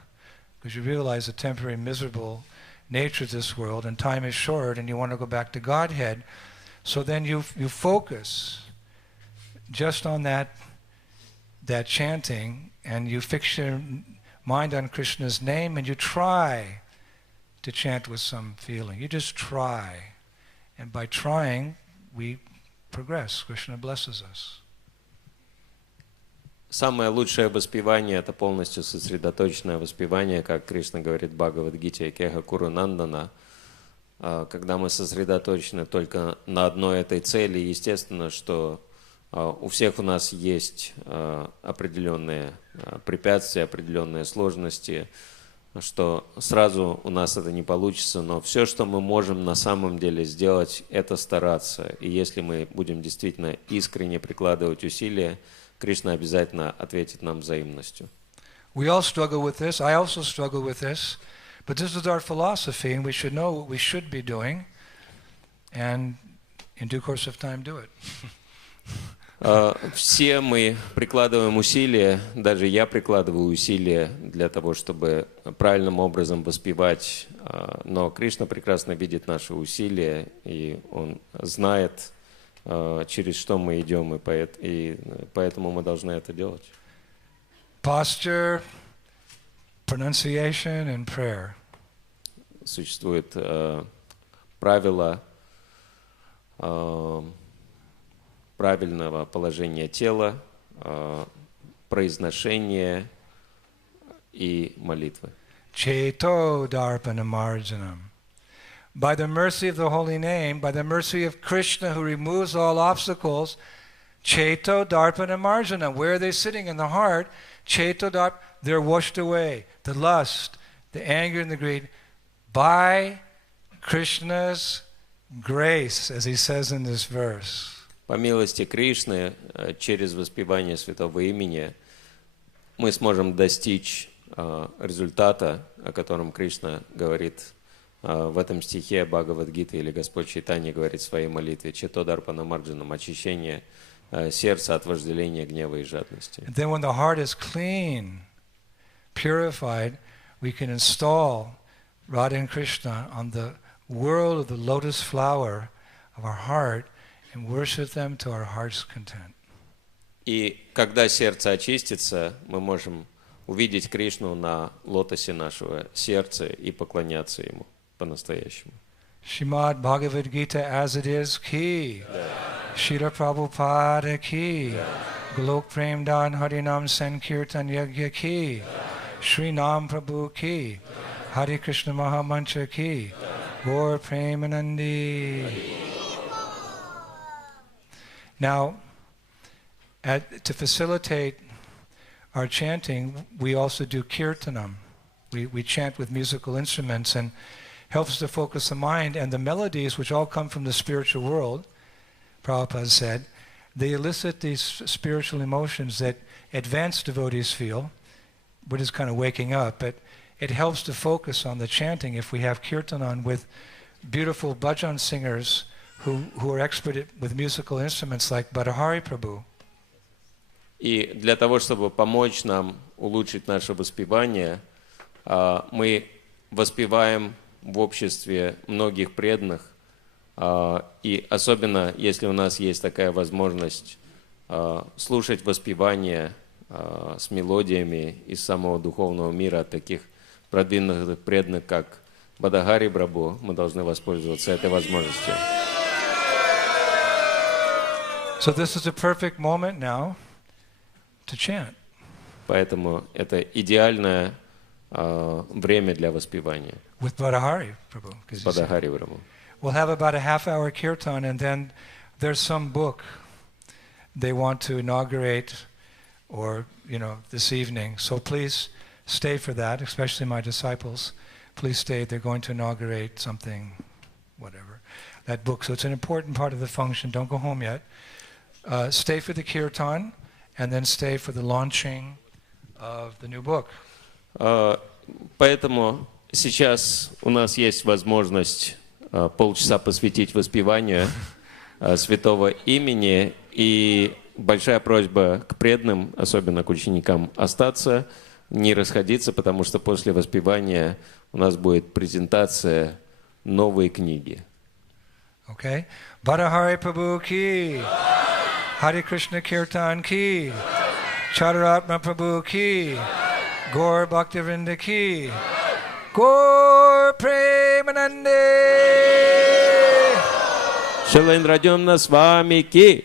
because you realize the temporary miserable nature of this world, and time is short, and you want to go back to Godhead. So then you focus just on that chanting, and you fix your mind on Krishna's name, and you try to chant with some feeling. You just try. And by trying, we progress. Krishna blesses us. Самое лучшее воспевание – это полностью сосредоточенное воспевание, как Кришна говорит в Бхагавад-гите, «Кеха куру нандана». Когда мы сосредоточены только на одной этой цели, естественно, что у всех у нас есть определенные препятствия, определенные сложности, что сразу у нас это не получится, но все, что мы можем на самом деле сделать, это стараться. И если мы будем действительно искренне прикладывать усилия, Кришна обязательно ответит нам взаимностью. We all struggle with this. I also struggle with this. But this is our philosophy, and we should know what we should be doing, and in due course of time do it. Все мы прикладываем усилия, даже я прикладываю усилия для того, чтобы правильным образом воспевать, но Кришна прекрасно видит наши усилия, и Он знает, через что мы идем, и поэтому мы должны это делать. Posture, pronunciation, and prayer. Существует правило правильного положения тела, произношения и молитвы. Cheto darpana marjanam. By the mercy of the holy name, by the mercy of Krishna who removes all obstacles, Cheto darpana marjanam. Where are they sitting? In the heart. Cheto darp, they're washed away. The lust, the anger and the greed, by Krishna's grace, as he says in this verse. По милости Кришны, через воспевание святого имени, мы сможем достичь результата, о котором Кришна говорит в этом стихе Бхагавад-гиты, или Господь Чайтанья говорит в своей молитве, «Чето дарпана марджанам», очищение сердца от вожделения, гнева и жадности. And then when the heart is clean, purified, we can install Radha and Krishna on the world of the lotus flower of our heart and worship them to our heart's content. И когда сердце очистится, мы можем увидеть Кришну на лотосе нашего сердца и поклоняться Ему по-настоящему. Shrimad Bhagavad Gita as it is ki. Srila Prabhupada ki. Golok Prem Dan Harinam Sankirtan Yagya ki. Shri Nam Prabhu ki. Hare Krishna Mahamantra ki. Gaur Premanandi. Now, to facilitate our chanting, we also do kirtanam. We chant with musical instruments, and helps to focus the mind, and the melodies, which all come from the spiritual world, Prabhupada said, they elicit these spiritual emotions that advanced devotees feel. We're just kind of waking up, but it helps to focus on the chanting if we have kirtanan with beautiful bhajan singers who are expert with musical instruments like Bhattahari Prabhu. И для того, чтобы помочь нам улучшить наше воспевание, мы воспеваем в обществе многих преданных, и особенно, если у нас есть такая возможность слушать воспевание с мелодиями из самого духовного мира от таких продвинутых преданных, как Бхаттахари Прабху, мы должны воспользоваться этой возможностью. So this is a perfect moment now to chant. Поэтому это идеальное время для воспевания. With Badahari Prabhu. С Бадахари Прабху. We'll have about a half-hour kirtan, and then there's some book they want to inaugurate, or this evening. So please stay for that, especially my disciples. Please stay. They're going to inaugurate something, whatever, that book. So it's an important part of the function. Don't go home yet. Stay for the kirtan, and then stay for the launching of the new book. Поэтому сейчас у нас есть возможность полчаса посвятить воспеванию святого имени, и большая просьба к преданным, особенно к ученикам, остаться, не расходиться, потому что после воспевания у нас будет презентация новой книги. Okay? Badahari Prabhu ki, Hare Krishna Kirtan ki, Chararatma Prabhu ki, Gaur Bhaktivinoda ki, Gaur Premanande. Шрила Индрадюмна Свами ки.